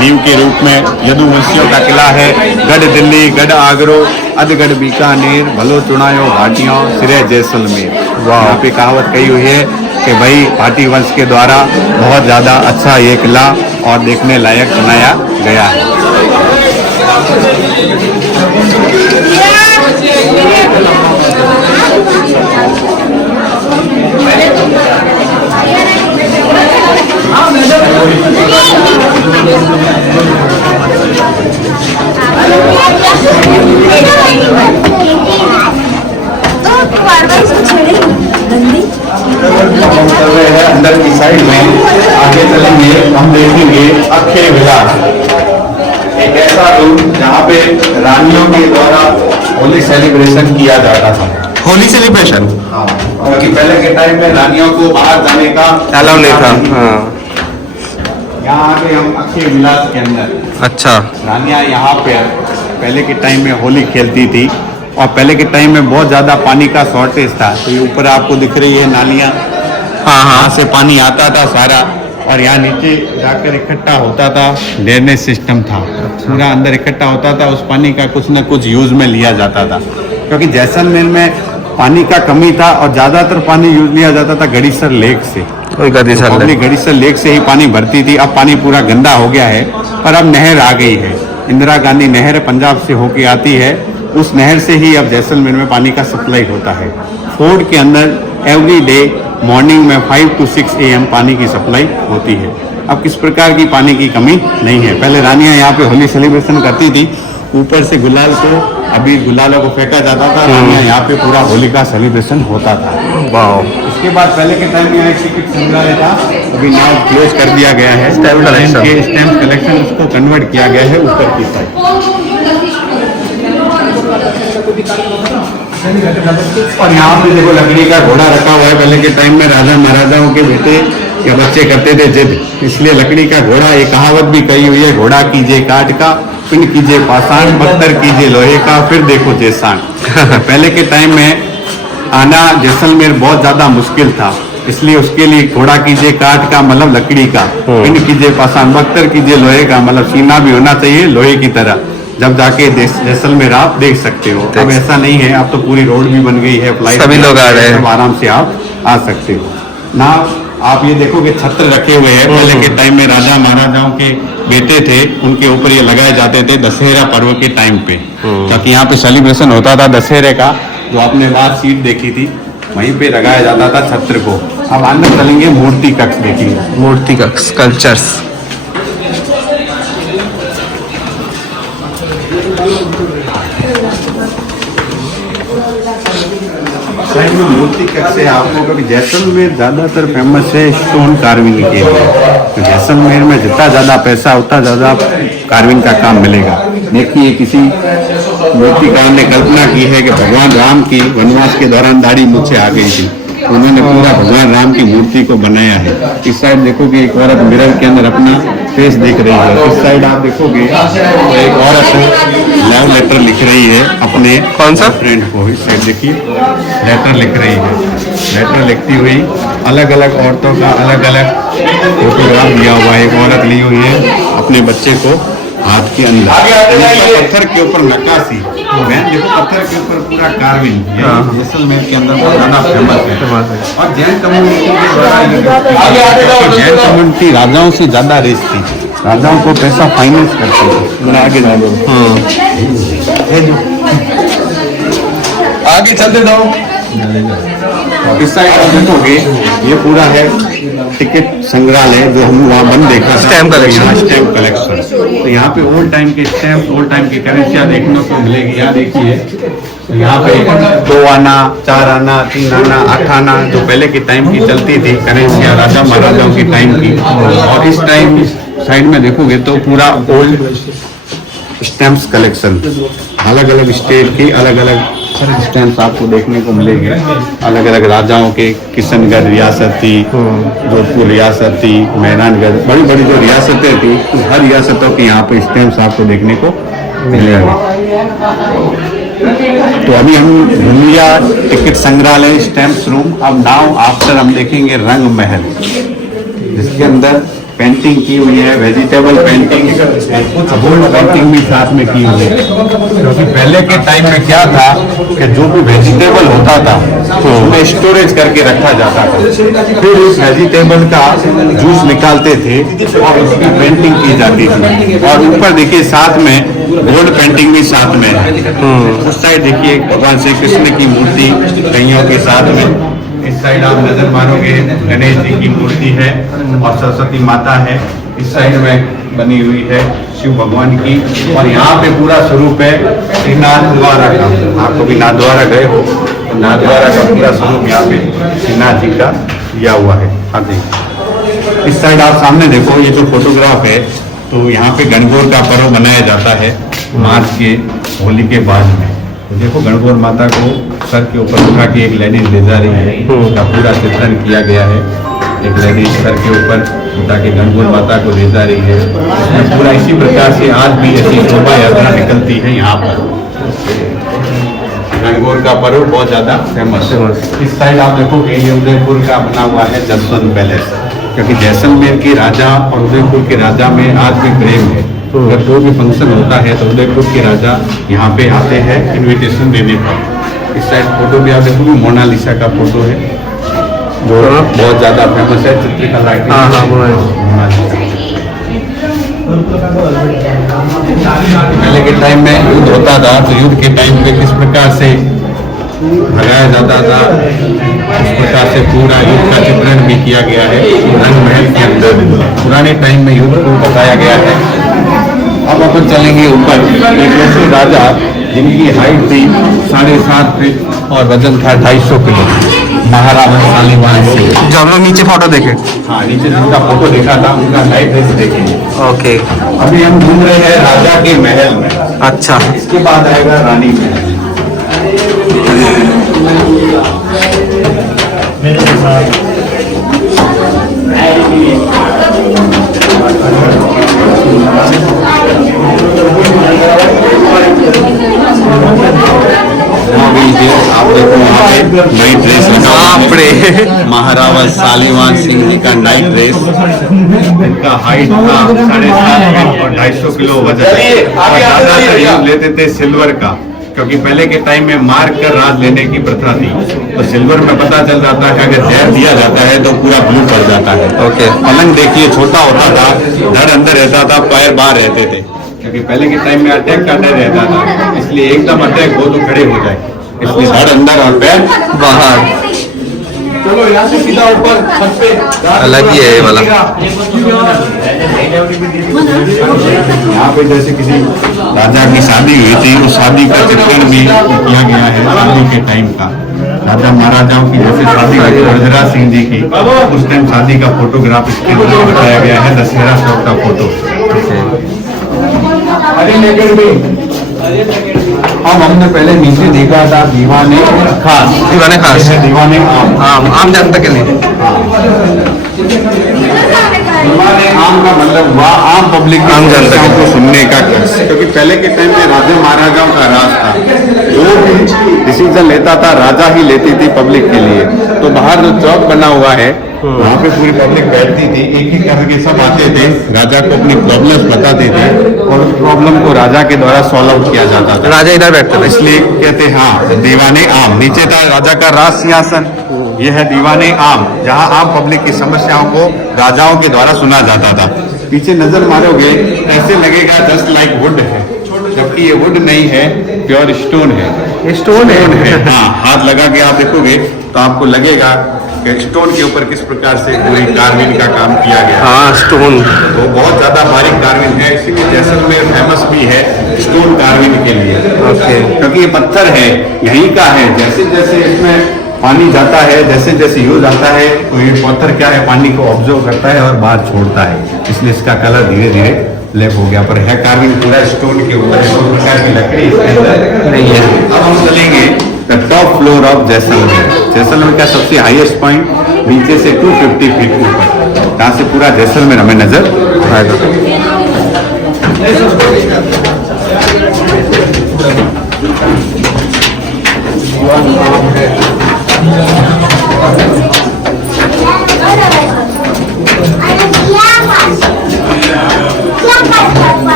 नींव के रूप में यदुवंशियों का किला है। गढ़ दिल्ली, गढ़ आगरो, अधगढ़ बीकानेर, भलो चुनायो भाटियों, सिरे जैसलमेर। वहाँ पे कहावत कही हुई है कि भाई भाटी वंश के द्वारा बहुत ज़्यादा अच्छा ये किला और देखने लायक बनाया गया है। अंदर की साइड में आगे चलेंगे, हम देखेंगे अक्षय विलास, एक ऐसा रूम जहाँ पे रानियों के द्वारा होली सेलिब्रेशन किया जाता था। होली सेलिब्रेशन हाँ, क्योंकि पहले के टाइम में रानियों को बाहर जाने का अलाउ नहीं था। हाँ यहाँ आगे हम अक्षय विलास के अंदर, अच्छा, रानियां यहाँ पे पहले के टाइम में होली खेलती थी और पहले के टाइम में बहुत ज़्यादा पानी का शॉर्टेज था। तो ये ऊपर आपको दिख रही है नालियाँ, हाँ हाँ यहाँ से पानी आता था सारा और यहाँ नीचे जाकर इकट्ठा होता था, ड्रेनेज सिस्टम था, पूरा अंदर इकट्ठा होता था। उस पानी का कुछ न कुछ यूज़ में लिया जाता था, क्योंकि जैसलमेर में पानी का कमी था और ज़्यादातर पानी यूज लिया जाता था गड़ीसर लेक से। गड़ीसर लेक से ही पानी भरती थी। अब पानी पूरा गंदा हो गया है, पर अब नहर आ गई है, इंदिरा गांधी नहर पंजाब से होके आती है, उस नहर से ही अब जैसलमेर में पानी का सप्लाई होता है। फोर्ट के अंदर एवरी डे मॉर्निंग में 5 to 6 AM पानी की सप्लाई होती है। अब किस प्रकार की पानी की कमी नहीं है। पहले रानियां यहाँ पे होली सेलिब्रेशन करती थी, ऊपर से गुलाल को, अभी गुलालों को फेंका जाता था, रानियां यहाँ पे पूरा होली का सेलिब्रेशन होता था। वाह। इसके बाद पहले के टाइम में यहाँ एक टिकट संग्रहालय था, अभी नाउ क्लोज कर दिया गया है। स्टैम्प कलेक्शन उसको कन्वर्ट किया गया है ऊपर की साइड। और यहाँ पे देखो लकड़ी का घोड़ा रखा हुआ है। पहले के टाइम में राजा महाराजाओं के बेटे या बच्चे करते थे जिद, इसलिए लकड़ी का घोड़ा, एक कहावत भी कही हुई है, घोड़ा कीजिए काठ का, पिंड कीजिए पाषाण, बख्तर कीजिए लोहे का, फिर देखो जैसान। पहले के टाइम में आना जैसलमेर बहुत ज्यादा मुश्किल था, इसलिए उसके लिए घोड़ा कीजिए काठ का मतलब लकड़ी का, पिंड कीजिए पाषाण, बख्तर कीजिए लोहे का मतलब सीना भी होना चाहिए लोहे की तरह, जब जाके जैसलमेर आप देख सकते हो। अब ऐसा नहीं है, अब तो पूरी रोड भी बन गई है, फ्लाइट सभी लोग आ रहे हैं, आराम से आप आ सकते हो ना। आप ये देखोगे छत्र रखे हुए हैं, पहले के टाइम में राजा महाराजाओं के बेटे थे, उनके ऊपर ये लगाए जाते थे दशहरा पर्व के टाइम पे, ताकि यहाँ पे सेलिब्रेशन होता था दशहरे का, जो आपने बात सीट देखी थी, वहीं पे लगाया जाता था छत्र को। अब अंदर चलेंगे, मूर्ति कक्ष देखिए, मूर्ति कक्ष, स्कल्पचर्स। साइड में मूर्ति कक्ष है आपको, क्योंकि जैसलमेर ज्यादातर फेमस है स्टोन कार्विंग के लिए। तो जैसलमेर में जितना ज्यादा पैसा उतना ज्यादा कार्विंग का काम मिलेगा। देखिए किसी मूर्तिकार ने कल्पना की है कि भगवान राम की वनवास के दौरान दाढ़ी मुझसे आ गई थी, तो उन्होंने पूरा भगवान राम की मूर्ति को बनाया है। इस साइड देखोगे एक औरत मिरर के अंदर अपना फेस देख रही है। इस साइड आप देखोगे तो एक औरत लव लेटर लिख रही है अपने कौन सा फ्रेंड को। इस साइड देखिए लेटर लिख रही है, लेटर लिखती हुई अलग अलग औरतों का अलग अलग फोटोग्राफ लिया हुआ है। एक औरत ली हुई है अपने बच्चे को हाथ के अंदर, पत्थर के ऊपर नक्काशी, देखो पत्थर के ऊपर पूरा कार्विंग, जैसलमेर के अंदर बहुत ज्यादा फेमस है। और जैन कम्युनिटी के द्वारा, जैन कम्युनिटी राजाओं से ज्यादा रिच थी, राजाओं को पैसा फाइनेंस करते थे। आगे आगे चलते जाओ। इस साइड आप देखोगे ये पूरा है टिकट संग्रहालय, जो हम वहाँ बंद देखा, स्टैम्प कलेक्शन, स्टैम्प कलेक्शन। तो यहाँ पे ओल्ड टाइम के स्टैम्प, ओल्ड टाइम की करेंसियाँ देखने को मिलेगी। यहाँ देखिए तो यहाँ पे 2 आना, 4 आना, 3 आना, 8 आना, जो पहले के टाइम की चलती थी करेंसियाँ राजा महाराजाओं के टाइम की। और इस टाइम साइड में देखोगे तो पूरा ओल्ड स्टैम्प्स कलेक्शन, अलग अलग स्टेट की अलग अलग स्टैम्प्स आपको देखने को मिलेंगे। अलग अलग राजाओं के, किशनगढ़ रियासत थी, जोधपुर रियासत थी, मेहरानगढ़, बड़ी बड़ी जो रियासतें थी, तो हर रियासतों के यहाँ पे स्टैम्प्स आपको देखने को मिलेंगे। तो अभी हम घूम लिया टिकट संग्रहालय, स्टैम्प्स रूम। अब नाउ आफ्टर हम देखेंगे रंग महल, जिसके अंदर पेंटिंग की हुई है, वेजिटेबल पेंटिंग, कुछ गोल्ड पेंटिंग भी साथ में की हुई है। क्योंकि पहले के टाइम में क्या था कि जो भी वेजिटेबल होता था तो उन्हें स्टोरेज करके रखा जाता था, फिर उस वेजिटेबल का जूस निकालते थे और उसकी पेंटिंग की जाती थी। और ऊपर देखिए साथ में गोल्ड पेंटिंग भी साथ में है। उस साइड देखिए भगवान श्री कृष्ण की मूर्ति कईयों के साथ में। इस साइड आप नजर मारोगे गणेश जी की मूर्ति है और सरस्वती माता है। इस साइड में बनी हुई है शिव भगवान की। और यहाँ पे पूरा स्वरूप है श्री नाथद्वारा का। आप कभी नाथद्वारा गए हो तो नाथद्वारा का पूरा स्वरूप यहाँ पे श्रीनाथ जी का दिया हुआ है। हाँ जी, इस साइड आप सामने देखो, ये जो फोटोग्राफ है तो यहाँ पे गणगौर का पर्व मनाया जाता है मार्च के होली के बाद में। तो देखो गणगौर माता को सर के ऊपर उठा के एक लेडीज ले जा रही है, उसका पूरा चित्रण किया गया है। एक लेडीज सर के ऊपर उठा के गणगौर माता को ले जा रही है। इसमें पूरा इसी प्रकार से आज भी ऐसी शोभा यात्रा निकलती है यहाँ पर। गणगौर का पर्व बहुत ज्यादा फेमस है। इस साइड आप देखोगे ये उदयपुर का बना हुआ है जसवंत पैलेस, क्योंकि जैसलमेर के राजा और उदयपुर के राजा में आज भी प्रेम है। अगर कोई भी फंक्शन होता है तो उदयपुर के राजा यहाँ पे आते हैं इनविटेशन देने पर। इस साइड फोटो भी आप देखोगे मोनालिसा का फोटो है जो बहुत ज्यादा फेमस है, चित्रकला की। पहले के टाइम में युद्ध होता था तो युद्ध के टाइम पे किस प्रकार से भगाया जाता था, इस प्रकार से पूरा युद्ध का चित्रण भी किया गया है रंग महल के अंदर। पुराने टाइम में युद्ध को बताया गया है। अब अपन चलेंगे ऊपर। एक ऐसे राजा जिनकी हाइट थी 7.5 फीट और वजन था 250 किलो, महाराजा शालीवाहन सिंह। जो हम लोग नीचे फोटो देखे। हाँ, नीचे जिनका फोटो देखा था उनका लाइव ड्रेस देखेंगे। ओके, अभी हम घूम रहे हैं राजा के महल में। अच्छा, इसके बाद आएगा रानी महल। आप देखो यहाँ पे नई ड्रेस महाराजा शालीवाहन सिंह जी का नाइट ड्रेस। इनका हाइट था 7.5 और 250 किलो वजन। ज्यादातर लेते थे सिल्वर का, क्योंकि पहले के टाइम में मार कर राज लेने की प्रथा थी। तो सिल्वर में पता चल जाता है अगर जहर दिया जाता है तो पूरा ब्लू पड़ जाता है। ओके, पलंग देखिए छोटा होता था, धड़ अंदर रहता था, पैर बाहर रहते थे, क्योंकि पहले के टाइम में अटैक का डर रहता था। इसलिए एकदम अटैक हो तो खड़े हो जाए, इसलिए धड़ अंदर और पैर बाहर। चलो यहाँ से सीधा ऊपर छत पे। अलग ही है ये वाला। यहाँ पे जैसे किसी राजा की शादी हुई थी, उस शादी का चित्रण भी किया गया है शादी के टाइम का। राजा महाराजाओं की जैसे शादी हुई थी वरदराज सिंह जी की, उस टाइम शादी का फोटोग्राफ इसके अंदर बताया गया है, दशहरा शॉट का फोटो। अब हमने पहले नीचे देखा था दीवाने खास। दीवाने खास, दीवाने आम। हाँ, आम जनता के लिए। दीवाने आम का मतलब हुआ आम पब्लिक आम जनता को सुनने का कर्ज, क्योंकि पहले के टाइम में राजा महाराजाओं का राज था। जो भी डिसीजन लेता था राजा ही लेती थी पब्लिक के लिए। तो बाहर जो चौक बना हुआ है वहाँ पे पूरी पब्लिक बैठती थी, एक एक करके सब आते थे, राजा को अपनी प्रॉब्लम्स बताते थे और उस प्रॉब्लम को राजा के द्वारा सॉल्व आउट किया जाता था। राजा इधर बैठते थे, इसलिए कहते हैं हाँ दीवाने आम। नीचे था राजा का राज सिंहासन, ये है दीवाने आम, जहाँ आम पब्लिक की समस्याओं को राजाओं के द्वारा सुना जाता था। पीछे नजर मारोगे ऐसे लगेगा जस्ट लाइक वुड है, जबकि ये वुड नहीं है, प्योर स्टोन है। स्टोन है। हाँ, हाथ लगा के आप देखोगे तो आपको लगेगा कि स्टोन के ऊपर किस प्रकार से पूरी कार्विंग का काम किया गया। हाँ, स्टोन तो बहुत ज्यादा बारीक कार्विंग है, इसीलिए जैसलमेर फेमस भी है स्टोन कार्विंग के लिए। ओके, क्योंकि ये पत्थर है, यहीं का है। जैसे जैसे इसमें पानी जाता है, जैसे जैसे यूज आता है तो ये पत्थर क्या है, पानी को ऑब्जर्व करता है और बाहर छोड़ता है, इसलिए इसका कलर धीरे धीरे ब्लैक हो गया। पर है कार्विंग पूरा स्टोन के ऊपर, प्रकार की लकड़ी इसके अंदर नहीं है। अब हम चलेंगे the top floor of Jaisalmer. Jaisalmer का सबसे हाईएस्ट पॉइंट नीचे से 250 फीट ऊपर, जहाँ से पूरा जैसलमेर हमें नजर आएगा।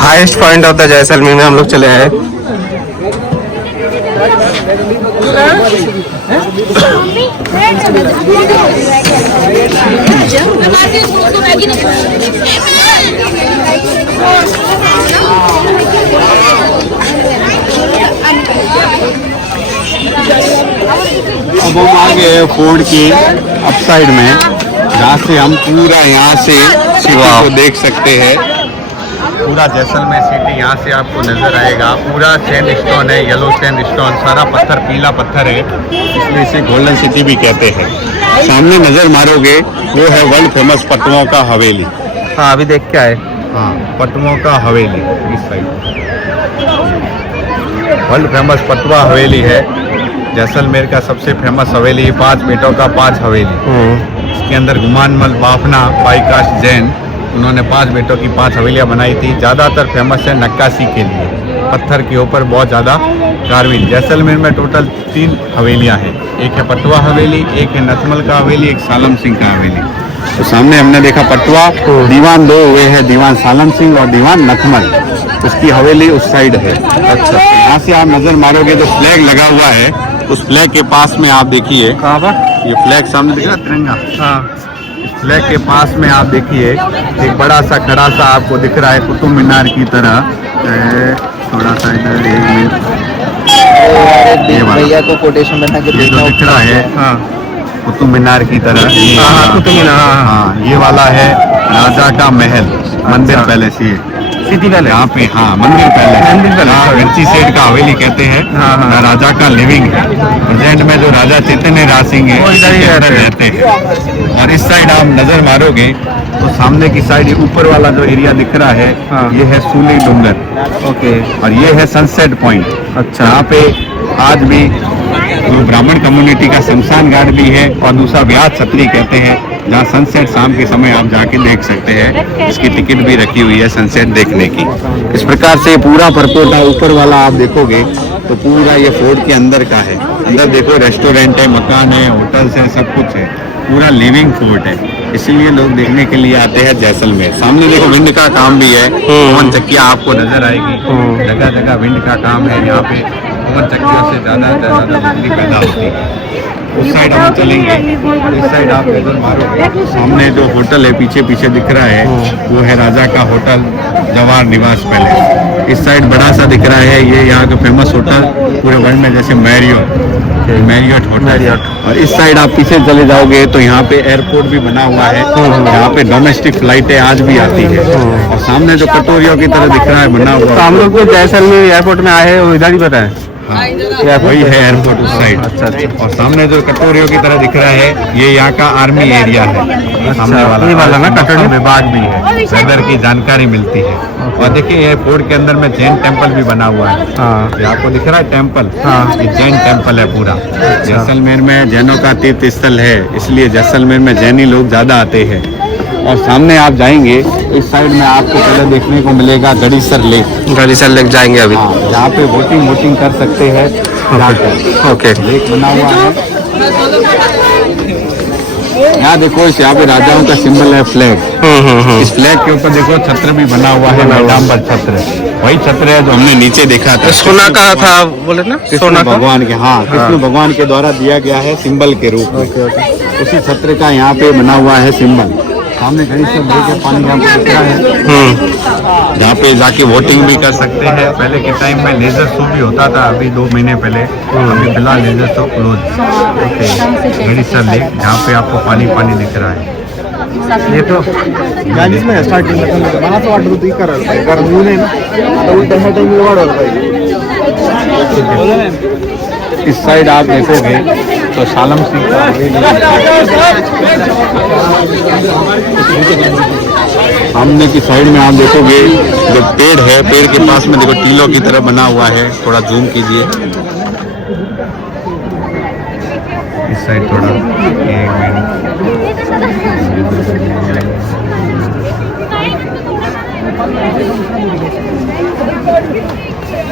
हाईएस्ट पॉइंट होता है जैसलमेर में हम लोग चले आए। गए हैं फोर्ट की अप साइड में, जहाँ से हम पूरा यहाँ से सिटी को देख सकते हैं। पूरा जैसलमेर सिटी यहाँ से आपको नजर आएगा। पूरा सैंड स्टोन है, येलो सैंड स्टोन, सारा पत्थर पीला पत्थर है, इसलिए इसे गोल्डन सिटी भी कहते हैं। सामने नजर मारोगे वो है वर्ल्ड फेमस पटुओं का हवेली। हाँ अभी देख के आए। हाँ, पटुओं का हवेली इस साइड वर्ल्ड फेमस पटुआ हवेली है। जैसलमेर का सबसे फेमस हवेली, 5 बेटों का 5 हवेली। इसके अंदर गुमानमल बाफना बाईकाश जैन, उन्होंने 5 बेटों की 5 हवेलियाँ बनाई थी। ज़्यादातर फेमस है नक्काशी के लिए, पत्थर के ऊपर बहुत ज़्यादा कार्विंग। जैसलमेर में टोटल 3 हवेलियाँ हैं, एक है पटुआ हवेली, एक है नथमल का हवेली, एक सालम सिंह का हवेली। तो सामने हमने देखा पटुआ, दीवान 2 हुए हैं, दीवान सालम सिंह और दीवान नथमल, उसकी हवेली उस साइड है। अच्छा, यहाँ से आप नजर मारोगे तो फ्लैग लगा हुआ है, उस फ्लैग के पास में आप देखिए, कहाँ पर? ये फ्लैग सामने दिख रहा है तिरंगा। हाँ फ्लैग के पास में आप देखिए एक बड़ा सा खड़ा सा आपको दिख रहा है कुतुब मीनार की तरह। थोड़ा सा इधर ये वाला भैया को कोटेशन बना के ये जो दिख रहा है कुतुब मीनार की तरह, ये कुतुब मीनार, हाँ, ये वाला है राजा का महल, मंदिर पैलेस। ये सिटी पैलेस यहाँ पे, हाँ, मंदिर पैलेस, हाँ, मिर्ची सेठ का हवेली कहते हैं। हाँ। राजा का लिविंग है। प्रेजेंट में जो राजा चैतन्य राज सिंह है वो इधर ही इसके अंदर रहते रहते हैं। और इस साइड आप नजर मारोगे तो सामने की साइड ये ऊपर वाला जो एरिया दिख रहा है, हाँ। ये है सूली डूंगर। ओके। और ये है सनसेट पॉइंट। अच्छा। यहाँ पे आज भी जो ब्राह्मण कम्युनिटी का शमशान घाट भी है, और दूसरा व्यास छतरी कहते हैं, जहाँ सनसेट शाम के समय आप जाके देख सकते हैं। इसकी टिकट भी रखी हुई है सनसेट देखने की। इस प्रकार से पूरा परकोटा ऊपर वाला आप देखोगे तो पूरा ये फोर्ट के अंदर का है। अंदर देखो रेस्टोरेंट है, मकान है, होटल्स है, सब कुछ है, पूरा लिविंग फोर्ट है, इसीलिए लोग देखने के लिए आते हैं जैसलमेर। सामने देखो विंड का काम भी है, पवन चक्कियाँ आपको नजर आएगी, जगह जगह विंड का काम है। यहाँ पे पवन चक्कियों से ज्यादा बिजली पैदा होती है। उस साइड हम चलेंगे, इस साइड आप नजर मारोगे सामने जो होटल है पीछे पीछे दिख रहा है, वो है राजा का होटल जवाहर निवास पैलेस। इस साइड बड़ा सा दिख रहा है, ये यहाँ का फेमस होटल पूरे वर्ल्ड में, जैसे मैरियट होटल। और इस साइड आप पीछे चले जाओगे तो यहाँ पे एयरपोर्ट भी बना हुआ है, यहाँ पे डोमेस्टिक फ्लाइटें आज भी आती है। और सामने जो कटोरियों की तरह दिख रहा है बना हुआ, तो हम लोग को जैसलमेर एयरपोर्ट में आए हैं, वो इधर ही पता है। हाँ, वही है एयरपोर्ट उस साइड। अच्छा। और सामने जो कटोरियों की तरह दिख रहा है, ये यहाँ का आर्मी एरिया है। सामने ये वाला ना कटोरी विभाग भी है, वेदर की जानकारी मिलती है। और देखिए ये फोर्ट के अंदर में जैन टेम्पल भी बना हुआ है। हाँ। ये आपको दिख रहा है टेम्पल, हाँ। ये जैन टेम्पल है पूरा। जैसलमेर में जैनों का तीर्थ स्थल है, इसलिए जैसलमेर में जैनी लोग ज्यादा आते हैं। और सामने आप जाएंगे इस साइड में आपको पहले देखने को मिलेगा गड़ीसर लेक। गड़ीसर लेक जाएंगे अभी। हाँ, जहाँ पे बोटिंग कर सकते हैं जाकर। ओके। लेक बना हुआ है। यहाँ देखो इस यहाँ पे राजाओं का सिंबल है फ्लैग। इस फ्लैग के ऊपर देखो छत्र भी बना हुआ है, मैदाम्बर छत्र, वही छत्र है जो हमने नीचे देखा था। सोना का था बोले ना, सोना का भगवान के, हाँ, कृष्ण भगवान के द्वारा दिया गया है सिंबल के रूप में। उसी छत्र का यहाँ पे बना हुआ है सिंबल। सामने घड़ी से लेके पानी आपको दिख रहा है, जहाँ पे जाके वोटिंग भी कर सकते हैं। पहले के टाइम में लेजर शो भी होता था, अभी 2 महीने पहले, अभी फिलहाल लेजर शो क्लोज। घड़ी सर लेक, जहाँ पे आपको पानी दिख रहा है। ये तो में स्टार्टिंग मला असं वाटत होतं की करायला पाहिजे, कारण ऊन आहे ना, आता उलट्या ह्या टाइमला वाढवायला पाहिजे। इस साइड आप देखोगे तो सालम सिंह का सामने की साइड में आप देखोगे जो पेड़ है, पेड़ के पास में देखो टीलों की तरह बना हुआ है। थोड़ा जूम कीजिए इस साइड थोड़ा,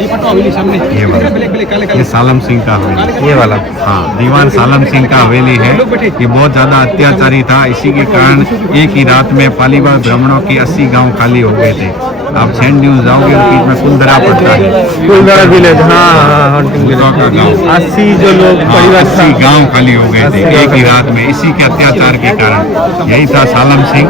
एक मिनट। ये वाला, ये सालम सिंह का हवेली, ये वाला। हाँ, दीवान सालम सिंह का हवेली है। ये बहुत ज्यादा अत्याचारी था, इसी के कारण एक ही रात में पालीवाल ब्राह्मणों के 80 गांव खाली हो गए थे। आप सेंड न्यूज जाओगे तो बीच में कुलधरा पड़ता है, कुलधरा विलेज, हाँ, का गाँव, 80 जो लोग परिवार 80 गांव खाली हो गए थे एक ही रात में, इसी के अत्याचार के कारण। यही था सालम सिंह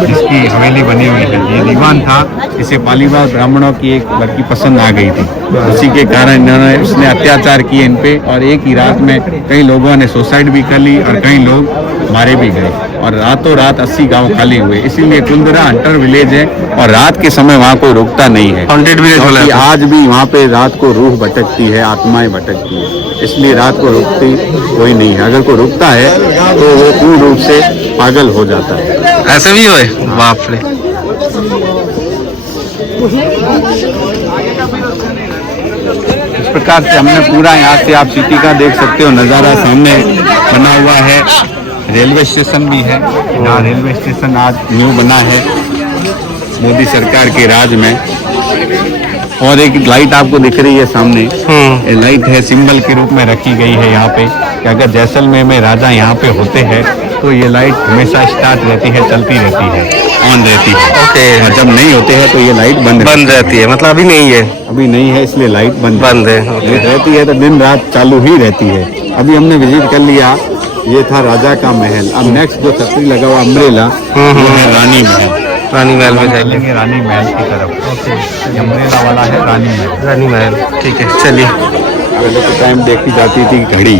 जिसकी हवेली बनी हुई है। ये दीवान था, इसे पालीवाल ब्राह्मणों की एक बल्कि पसंद आ गई थी। उसी के कारण इन्होंने उसने अत्याचार किए इन पे और एक ही रात में कई लोगों ने सुसाइड भी कर ली और कई लोग मारे भी गए और रातों रात 80 गांव खाली हुए। इसीलिए कुंदरा हंटर विलेज है और रात के समय वहाँ कोई रुकता नहीं है। हॉन्टेड विलेज बोला क्योंकि है। आज भी वहाँ पे रात को रूह भटकती है, आत्माएं भटकती है, इसलिए रात को रुकती कोई नहीं है। अगर कोई रुकता है तो वो पूर्ण रूप से पागल हो जाता है। ऐसे भी हुए? बाप रे। इस प्रकार से हमने पूरा यहाँ से आप सिटी का देख सकते हो नज़ारा सामने बना हुआ है। रेलवे स्टेशन भी है, यहाँ रेलवे स्टेशन आज न्यू बना है मोदी सरकार के राज में। और एक लाइट आपको दिख रही है सामने, ये लाइट है सिंबल के रूप में रखी गई है यहाँ पे कि अगर जैसलमेर में राजा यहाँ पे होते हैं तो ये लाइट हमेशा स्टार्ट रहती है, चलती रहती है, ऑन रहती है। ओके। और जब नहीं होते हैं तो ये लाइट बंद रहती है। मतलब अभी नहीं है? अभी नहीं है, इसलिए लाइट बंद है। ये रहती है तो दिन रात चालू ही रहती है। अभी हमने विजिट कर लिया, ये था राजा का महल। अब नेक्स्ट जो छतरी लगा हुआ अम्ब्रेला वो है रानी महल। रानी महल में जाएंगे। चलेंगे रानी महल की तरफ। ये अम्ब्रेला वाला है रानी महल। रानी महल, ठीक है चलिए। पहले के टाइम देखी जाती थी घड़ी,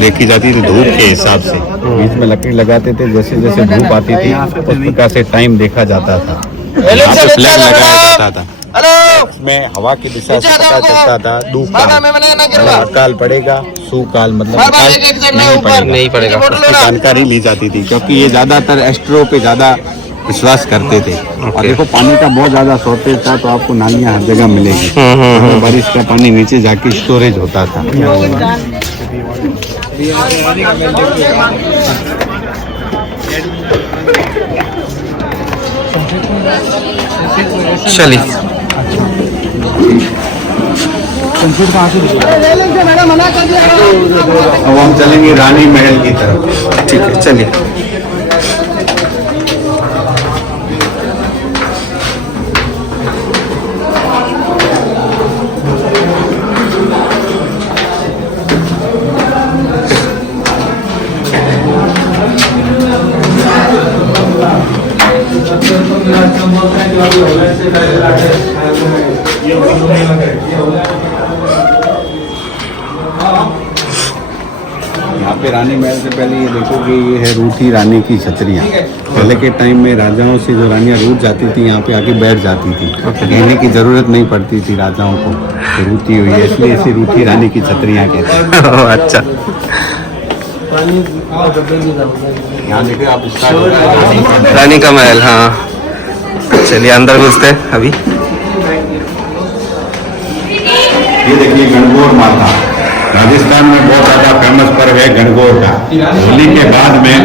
देखी जाती थी धूप के हिसाब से, बीच में लकड़ी लगाते थे, जैसे जैसे धूप आती थी उस प्रकार से टाइम देखा जाता था। यहाँ पे फ्लैग लगाया जाता था, इसमें हवा की दिशा से पता चलता था दूकाल, अकाल पड़ेगा, सुकाल मतलब अकाल नहीं पड़ेगा, उसकी जानकारी ली जाती थी। क्योंकि ये ज्यादातर एस्ट्रो पे ज्यादा विश्वास करते थे। और देखो पानी का बहुत ज्यादा शॉर्टेज था तो आपको नालियां हर जगह मिलेगी। तो बारिश का पानी नीचे जाके स्टोरेज होता था। चलिए अब हम चलेंगे रानी महल की तरफ। ठीक है चलिए। यहाँ पे रानी महल से पहले ये देखो कि ये है रूठी रानी की छतरियाँ। पहले के टाइम में राजाओं से जो रानियाँ रूठ जाती थी यहाँ पे आके बैठ जाती थी, कहने की जरूरत नहीं पड़ती थी राजाओं को, रूठी हुई है इसलिए इसे रूठी रानी की छतरियाँ कहते हैं। अच्छा। यहाँ देखिए आप स्टार्ट रानी का महल, हाँ चलिए अंदर घुसते हैं अभी। ये देखिए गणगौर माता, राजस्थान में बहुत ज्यादा फेमस पर्व है गणगौर का। होली के बाद में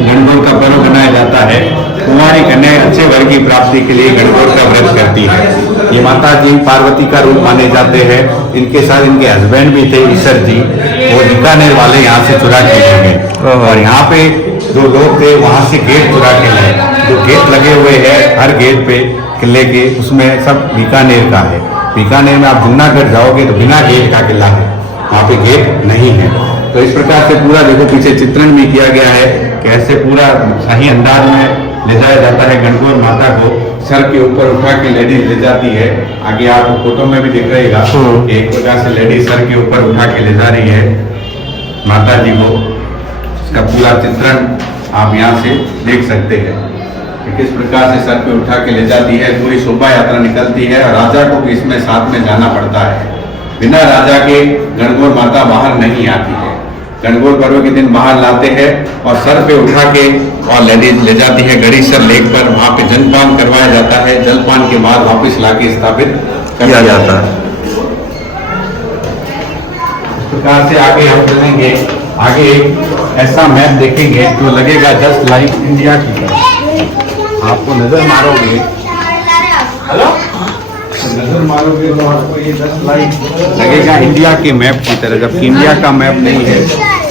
गणगौर का पर्व मनाया जाता है। कुंवारी कन्या अच्छे वर्ग की प्राप्ति के लिए गणगौर का व्रत करती है। ये माता जी पार्वती का रूप माने जाते हैं। इनके साथ इनके हस्बैंड भी थे ईश्वर जी, वो बीकानेर वाले यहाँ से चुरा के ले गए और यहाँ पे जो लोग थे वहाँ से गेट चुरा के लाए। जो गेट लगे हुए हैं हर गेट पे किले के, उसमें सब बीकानेर का है। बीकानेर में आप जूनागढ़ जाओगे तो बिना गेट का किला है, वहाँ पे गेट नहीं है। तो इस प्रकार से पूरा देखो पीछे चित्रण भी किया गया है, कैसे पूरा सही अंदाज में ले जाया जाता है गणगौर माता को। सर के ऊपर उठा के लेडीज ले जाती है। आगे आपको फोटो में भी दिख रहेगा कि एक प्रकार से लेडीज सर के ऊपर उठा के ले जा रही है माता जी को। इसका पूरा चित्रण आप यहाँ से देख सकते हैं कि किस प्रकार से सर पे उठा के ले जाती है। पूरी शोभा यात्रा निकलती है और राजा को भी इसमें साथ में जाना पड़ता है। बिना राजा के गणगौर माता बाहर नहीं आती है। गणगौर पर्व के दिन बाहर लाते हैं और सर पे उठा के और लेडीज ले जाती है गड़ी सर लेक पर। वहाँ पे जलपान करवाया जाता है। जलपान के बाद वापस लाके स्थापित किया जाता है। इस प्रकार से आगे हम चलेंगे। आगे एक ऐसा मैप देखेंगे जो लगेगा जस्ट लाइक इंडिया की तरह। आपको नजर मारोगे, नजर मारोगे तो आपको ये जस्ट लाइक लगेगा इंडिया के मैप की तरह, जबकि इंडिया का मैप नहीं है।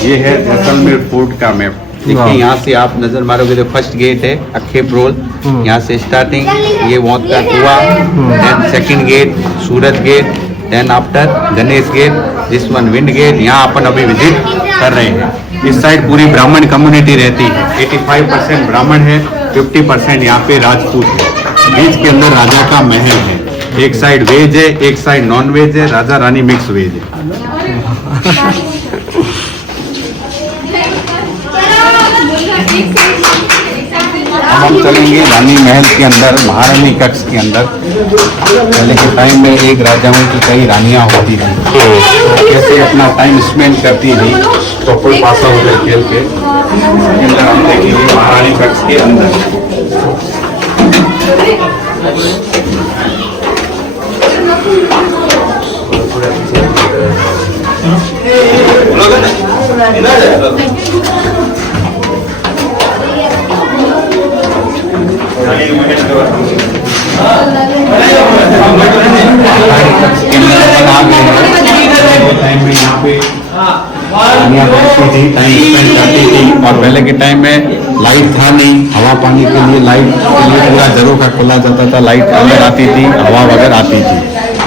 ये है जैसलमेर फोर्ट का मैप। देखिए यहाँ से आप नजर मारोगे तो फर्स्ट गेट है अखेप रोल, यहाँ से स्टार्टिंग ये मौत का कुआं, then second gate Suraj gate, then after Ganesh gate, this one wind gate. यहाँ अपन अभी विजिट कर रहे हैं। इस साइड पूरी ब्राह्मण कम्युनिटी रहती है। 85% ब्राह्मण है, 50% यहाँ पे राजपूत है। बीच के अंदर राजा का महल है। एक साइड वेज है, एक साइड नॉन वेज है, राजा रानी मिक्स वेज है। अब हम चलेंगे रानी महल के अंदर, महारानी कक्ष के अंदर। पहले के टाइम में एक राजाओं की कई रानियां होती थी, कैसे अपना टाइम स्पेंड करती थी कपल पास आउट खेल के। इसके अंदर हम देखेंगे महारानी कक्ष के अंदर। और पहले के टाइम में लाइट था नहीं, हवा पानी के लिए लाइट के लिए पूरा झरोखा खोला जाता था, लाइट अंदर आती थी, हवा वगैरह आती थी।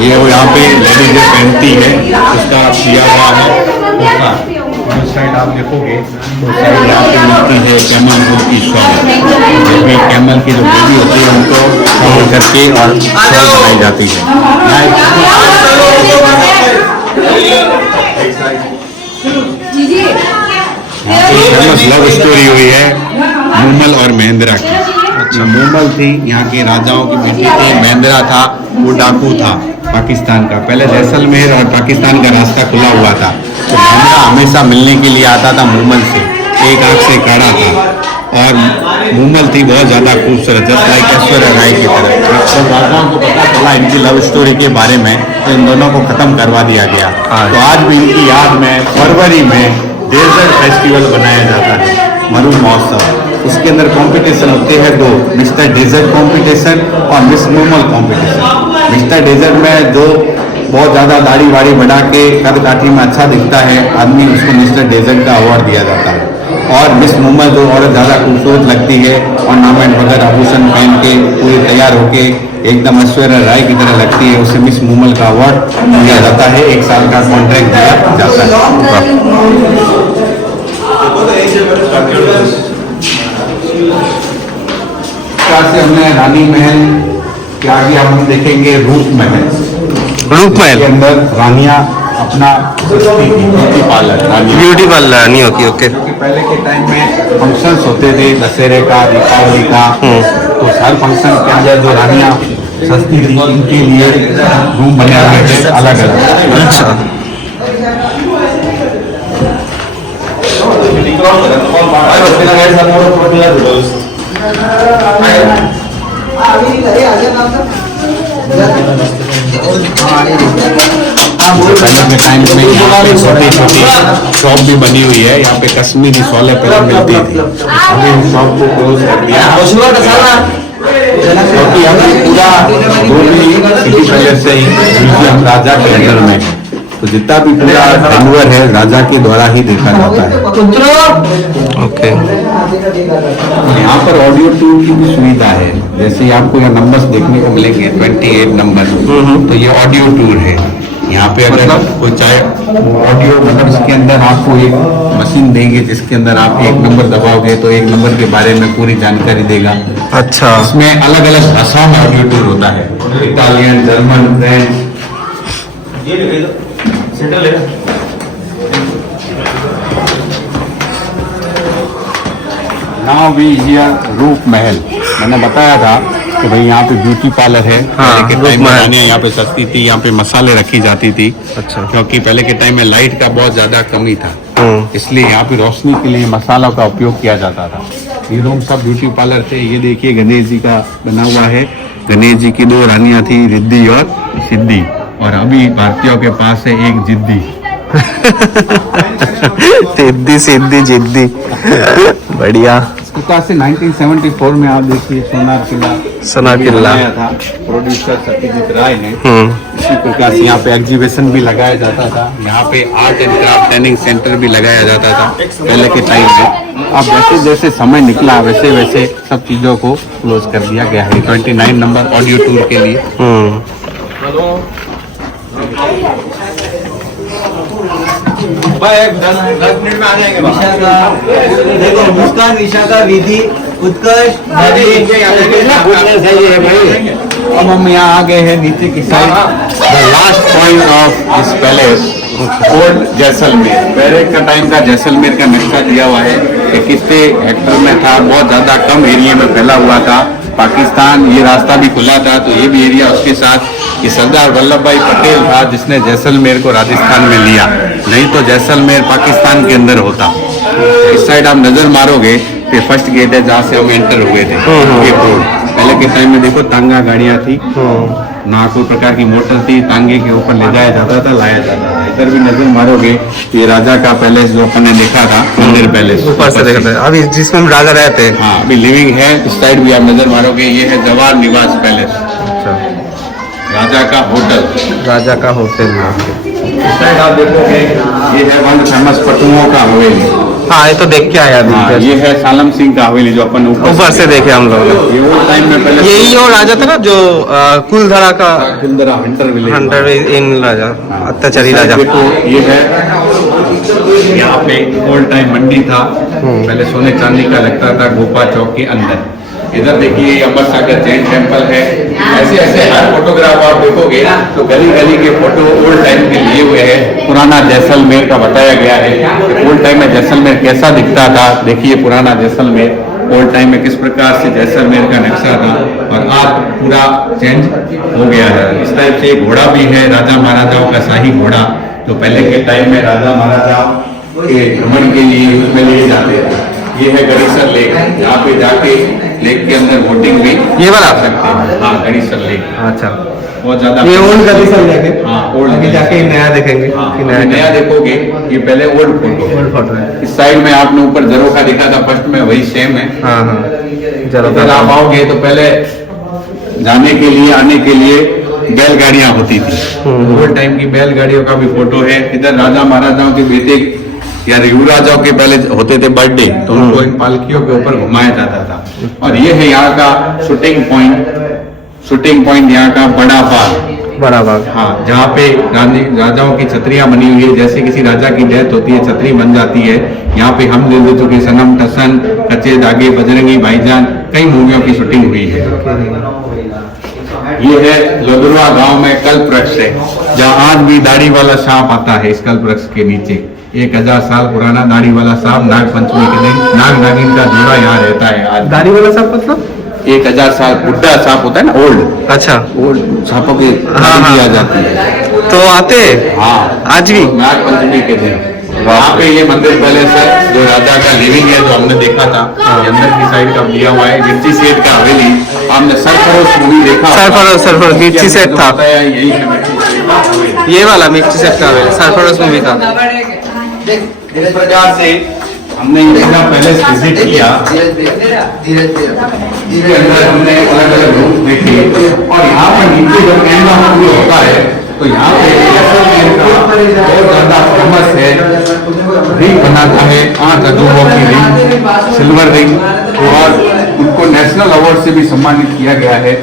ये वो यहाँ पे लेडीज जो पहनती है उसका किया हुआ है। और उस साइड आप देखोगे तो साइड यहाँ पे मिलती है कैमल वुड की शॉल, जो भी कैमल की जो बेबी होती है उनको कवर करके और शॉल बनाई जाती है। फेमस लव स्टोरी हुई है मूमल और महेंद्रा की। अच्छा, मूमल थी यहाँ के राजाओं की बेटी थी, महेंद्रा था वो डाकू था पाकिस्तान का। पहले जैसलमेर और पाकिस्तान का रास्ता खुला हुआ था, तो महेंद्रा हमेशा मिलने के लिए आता था मूमल से। एक आंख से काढ़ा था और मूमल थी बहुत ज्यादा खूबसूरत, जस्ट लाइक ऐश्वर्या राय की तरह। तो राजाओं को पता चला इनकी लव स्टोरी के बारे में, तो इन दोनों को खत्म करवा दिया गया। तो आज भी इनकी याद में फरवरी में डेजर्ट फेस्टिवल बनाया जाता है, मरु महोत्सव। उसके अंदर कंपटीशन होते हैं दो, मिस्टर डेजर्ट कंपटीशन और miss Moomal competition. Mister desert में जो बहुत ज़्यादा दाढ़ी वाड़ी बढ़ा के कद काठी में अच्छा दिखता है आदमी, उसको मिस्टर डेजर्ट का अवार्ड दिया जाता है। और मिस मूमल जो औरत ज़्यादा खूबसूरत लगती है, ऑर्नामेंट वगैरह आभूषण पहन के पूरी तैयार होके एकदम ऐश्वर्या राय की तरह लगती है, उसे मिस मूमल का अवार्ड दिया जाता है। 1 साल का कॉन्ट्रैक्ट दिया जाता है। से हमने रानी महल के आगे हम देखेंगे रूप महल। रूप महल के अंदर रानियां अपना ब्यूटी पार्लर रानी होती। ओके, क्योंकि पहले के टाइम में फंक्शंस होते थे, दशहरे का, दीपावली का, तो हर फंक्शन के अंदर जो रानियां सस्ती थी इनके लिए रूम बने हुए थे अलग अलग। अच्छा, पहले के टाइम में यहाँ पे छोटी छोटी शॉप भी बनी हुई है। यहाँ पे कश्मीरी शॉलें पहले मिलती थी, अभी शॉप को क्लोज कर दिया क्योंकि अभी पूरा जो भी सिटी पैलेस से ही म्यूजियम राजा के अंदर में है, तो जितना भी पूरा जानवर है राजा के द्वारा ही देखा जाता है। ओके, यहाँ पर ऑडियो टूर की भी सुविधा है, जैसे आपको यहाँ नंबर्स देखने को मिलेंगे 28 नंबर, तो ये ऑडियो टूर है। यहाँ पे अगर कोई चाहे ऑडियो मतलब इसके अंदर आपको एक मशीन देंगे जिसके अंदर आप एक नंबर दबाओगे तो एक नंबर के बारे में पूरी जानकारी देगा। अच्छा, इसमें अलग अलग भाषाओं में ऑडियो टूर होता है, Italian, German, French. Now we here Roop Mahal. मैंने बताया था कि भाई यहाँ पे ब्यूटी पार्लर है। पहले के टाइम में रानियां यहाँ पे सस्ती थी, यहाँ पे मसाले रखी जाती थी। अच्छा, क्योंकि पहले के टाइम में लाइट का बहुत ज्यादा कमी था, इसलिए यहाँ पे रोशनी के लिए मसालों का उपयोग किया जाता था। ये रूम सब ब्यूटी पार्लर थे। ये देखिए गणेश जी का बना हुआ है। गणेश जी की 2 रानियां थी, रिद्धि और सिद्धि, और अभी भारतीयों के पास है एक जिद्दी। सिद्धि सिद्धि जिद्दी, बढ़िया। इसका से 1974 में आप देखिए सोनार किला बनाया था प्रोड्यूसर सत्यजीत राय ने। इसी प्रकार से यहाँ पे एग्जीबिशन भी लगाया जाता था। यहाँ पे art and craft training centre भी लगाया जाता था पहले के टाइम में। अब जैसे जैसे समय निकला वैसे वैसे सब चीजों को क्लोज कर दिया गया है। 29 नंबर ऑडियो टूर के लिए। देखो मुस्कान, विशाखा, विधि, उत्कर्ष, अब हम यहाँ आ गए हैं नीचे की side, the last point of this palace, old Jaisalmer. पहले का टाइम का जैसलमेर का नक्शा दिया हुआ है कि कितने हेक्टर में था, बहुत ज़्यादा कम एरिया में फैला हुआ था। पाकिस्तान, ये रास्ता भी खुला था तो ये भी एरिया उसके साथ। ये सरदार वल्लभ भाई पटेल था जिसने जैसलमेर को राजस्थान में लिया, नहीं तो जैसलमेर पाकिस्तान के अंदर होता। इस साइड आप नजर मारोगे तो फर्स्ट गेट है जहाँ से हम एंटर हुए थे। ये रोड पहले के टाइम में देखो तांगा गाड़ियाँ थी, ना कोई प्रकार की मोटर थी, तांगे के ऊपर ले जाया जाता था, लाया जाता था। इधर भी नजर मारोगे ये राजा का पैलेस जो अपन ने देखा था, मंदिर पैलेस ऊपर से देखा था अभी जिसमें हम राजा रहते हैं। हाँ अभी लिविंग है। इस साइड भी आप नजर मारोगे, ये है जवाहर निवास पैलेस, अच्छा, राजा का होटल। राजा का होटल। इस साइड आप देखोगे ये है वर्ल्ड फेमस पटुओं का हवेली। हाँ ये तो देख के आया अभी। हाँ, ये है सालम सिंह का हवेली जो अपन ऊपर से देखे हम लोग ने। ये वो टाइम में पहले यही वो राजा था ना जो कुलधरा का कुलधरा हंटर विलेज, हंटर इन राजा, अत्याचारी राजा। देखो ये है, यहाँ पे ओल्ड टाइम मंडी था, पहले सोने चांदी का लगता था गोपा चौक के अंदर। इधर देखिए अमर सागर जैन टेम्पल है। ऐसे ऐसे हर फोटोग्राफ आप देखोगे तो गली गली के फोटो ओल्ड टाइम के लिए हुए हैं। पुराना जैसलमेर का बताया गया है कि ओल्ड टाइम में जैसलमेर कैसा दिखता था। देखिए पुराना जैसलमेर ओल्ड टाइम में किस प्रकार से जैसलमेर का नक्शा था, और आज पूरा चेंज हो गया है। इस टाइप से घोड़ा भी है, राजा महाराजाओं का शाही घोड़ा, जो पहले के टाइम में राजा महाराजाओं के भ्रमण के लिए उसमें लिए जाते थे। ये है गणेसर लेक, यहाँ पे जाके लेक के अंदर बोटिंग भी ये वाला कर सकते हैं। हाँ गणेसर लेक अच्छा, बहुत ज्यादा ये ओल्ड गली से जाके हाँ ओल्ड आगे जाके नया देखेंगे हाँ, कि नया नया देखोगे। ये पहले ओल्ड फोटो है। ओल्ड फोटो है। इस साइड में आपने ऊपर झरोखा दिखा था फर्स्ट में, वही सेम है। हाँ हाँ इधर आप आओगे तो पहले जाने के लिए आने के लिए बैलगाड़ियां होती थी। ओल्ड टाइम की बैलगाड़ियों का भी फोटो है। इधर राजा महाराजाओं के बेटे या युवराजाओं के पहले होते थे बर्थडे, तो उनको इन पालकियों के ऊपर घुमाया जाता था। और ये है यहाँ का शूटिंग पॉइंट यहाँ का बड़ा बाग। बड़ा बाग। हाँ, जहाँ पे राजाओं की छतरियां बनी हुई है। जैसे किसी राजा की डेथ होती है, छतरी बन जाती है। यहाँ पे हम ले चुके सनम टसन, कच्चे धागे, बजरंगी भाईजान, कई मूवियों की शूटिंग हुई है। ये है लोदरवा गांव में कल्प वृक्ष है, जहाँ आज भी दाढ़ी वाला सांप आता है। इस कल्प वृक्ष के नीचे 1000 साल पुराना दाढ़ी वाला सांप नाग पंचमी के दिन नाग नागिन का जोड़ा यहाँ रहता है। आज दाढ़ी वाला सांप मतलब 1000 साल बुढ़ा सांप होता है ना, ओल्ड। अच्छा, ओल्ड सांपों की हाँ, दाढ़ी हाँ। आ जाती है तो आते हाँ आज भी नाग पंचमी के दिन। वहाँ पे ये मंदिर पैलेस है जो राजा का लिविंग है, जो हमने देखा था। ये अंदर की साइड का दिया हुआ है। मिर्ची सेठ का हवेली, हमने सरफरोश मूवी देखा। सरफरोश मिर्ची सेठ था। यही है मिर्ची सेठ का हवेली। ये वाला मिर्ची सेठ का हवेली सरफरोश मूवी था। इस प्रकार से हमने इंडिया पैलेस विजिट किया। इसके अंदर हमने अलग अलग रूम देखे, और यहाँ पर नीचे जो कैमरा मूवी होता है, तो यहाँ पे जैसलमेर का बहुत ज्यादा फेमस है रिंग बनाता है, 8 अजूबों की रिंग, सिल्वर रिंग, और उनको नेशनल अवार्ड से भी सम्मानित किया गया है।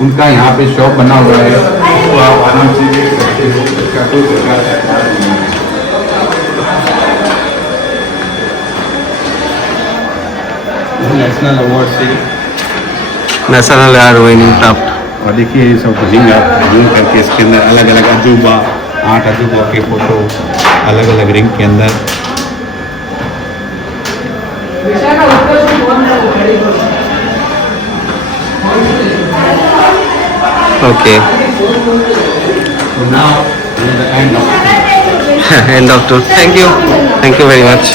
उनका यहाँ पे शॉप बना हुआ है, तो आप आराम से देख सकते हो। इसका कोई प्रकार का एतराज नहीं है। नेशनल अवार्ड से नेशनल अवार्ड विनिंग टॉप। और देखिए ये सब रिंग आप जूम करके इसके अंदर अलग अलग अजूबा, 8 अजूबों के फोटो अलग अलग रिंग के अंदर। Okay now end of end of tour. Thank you very much.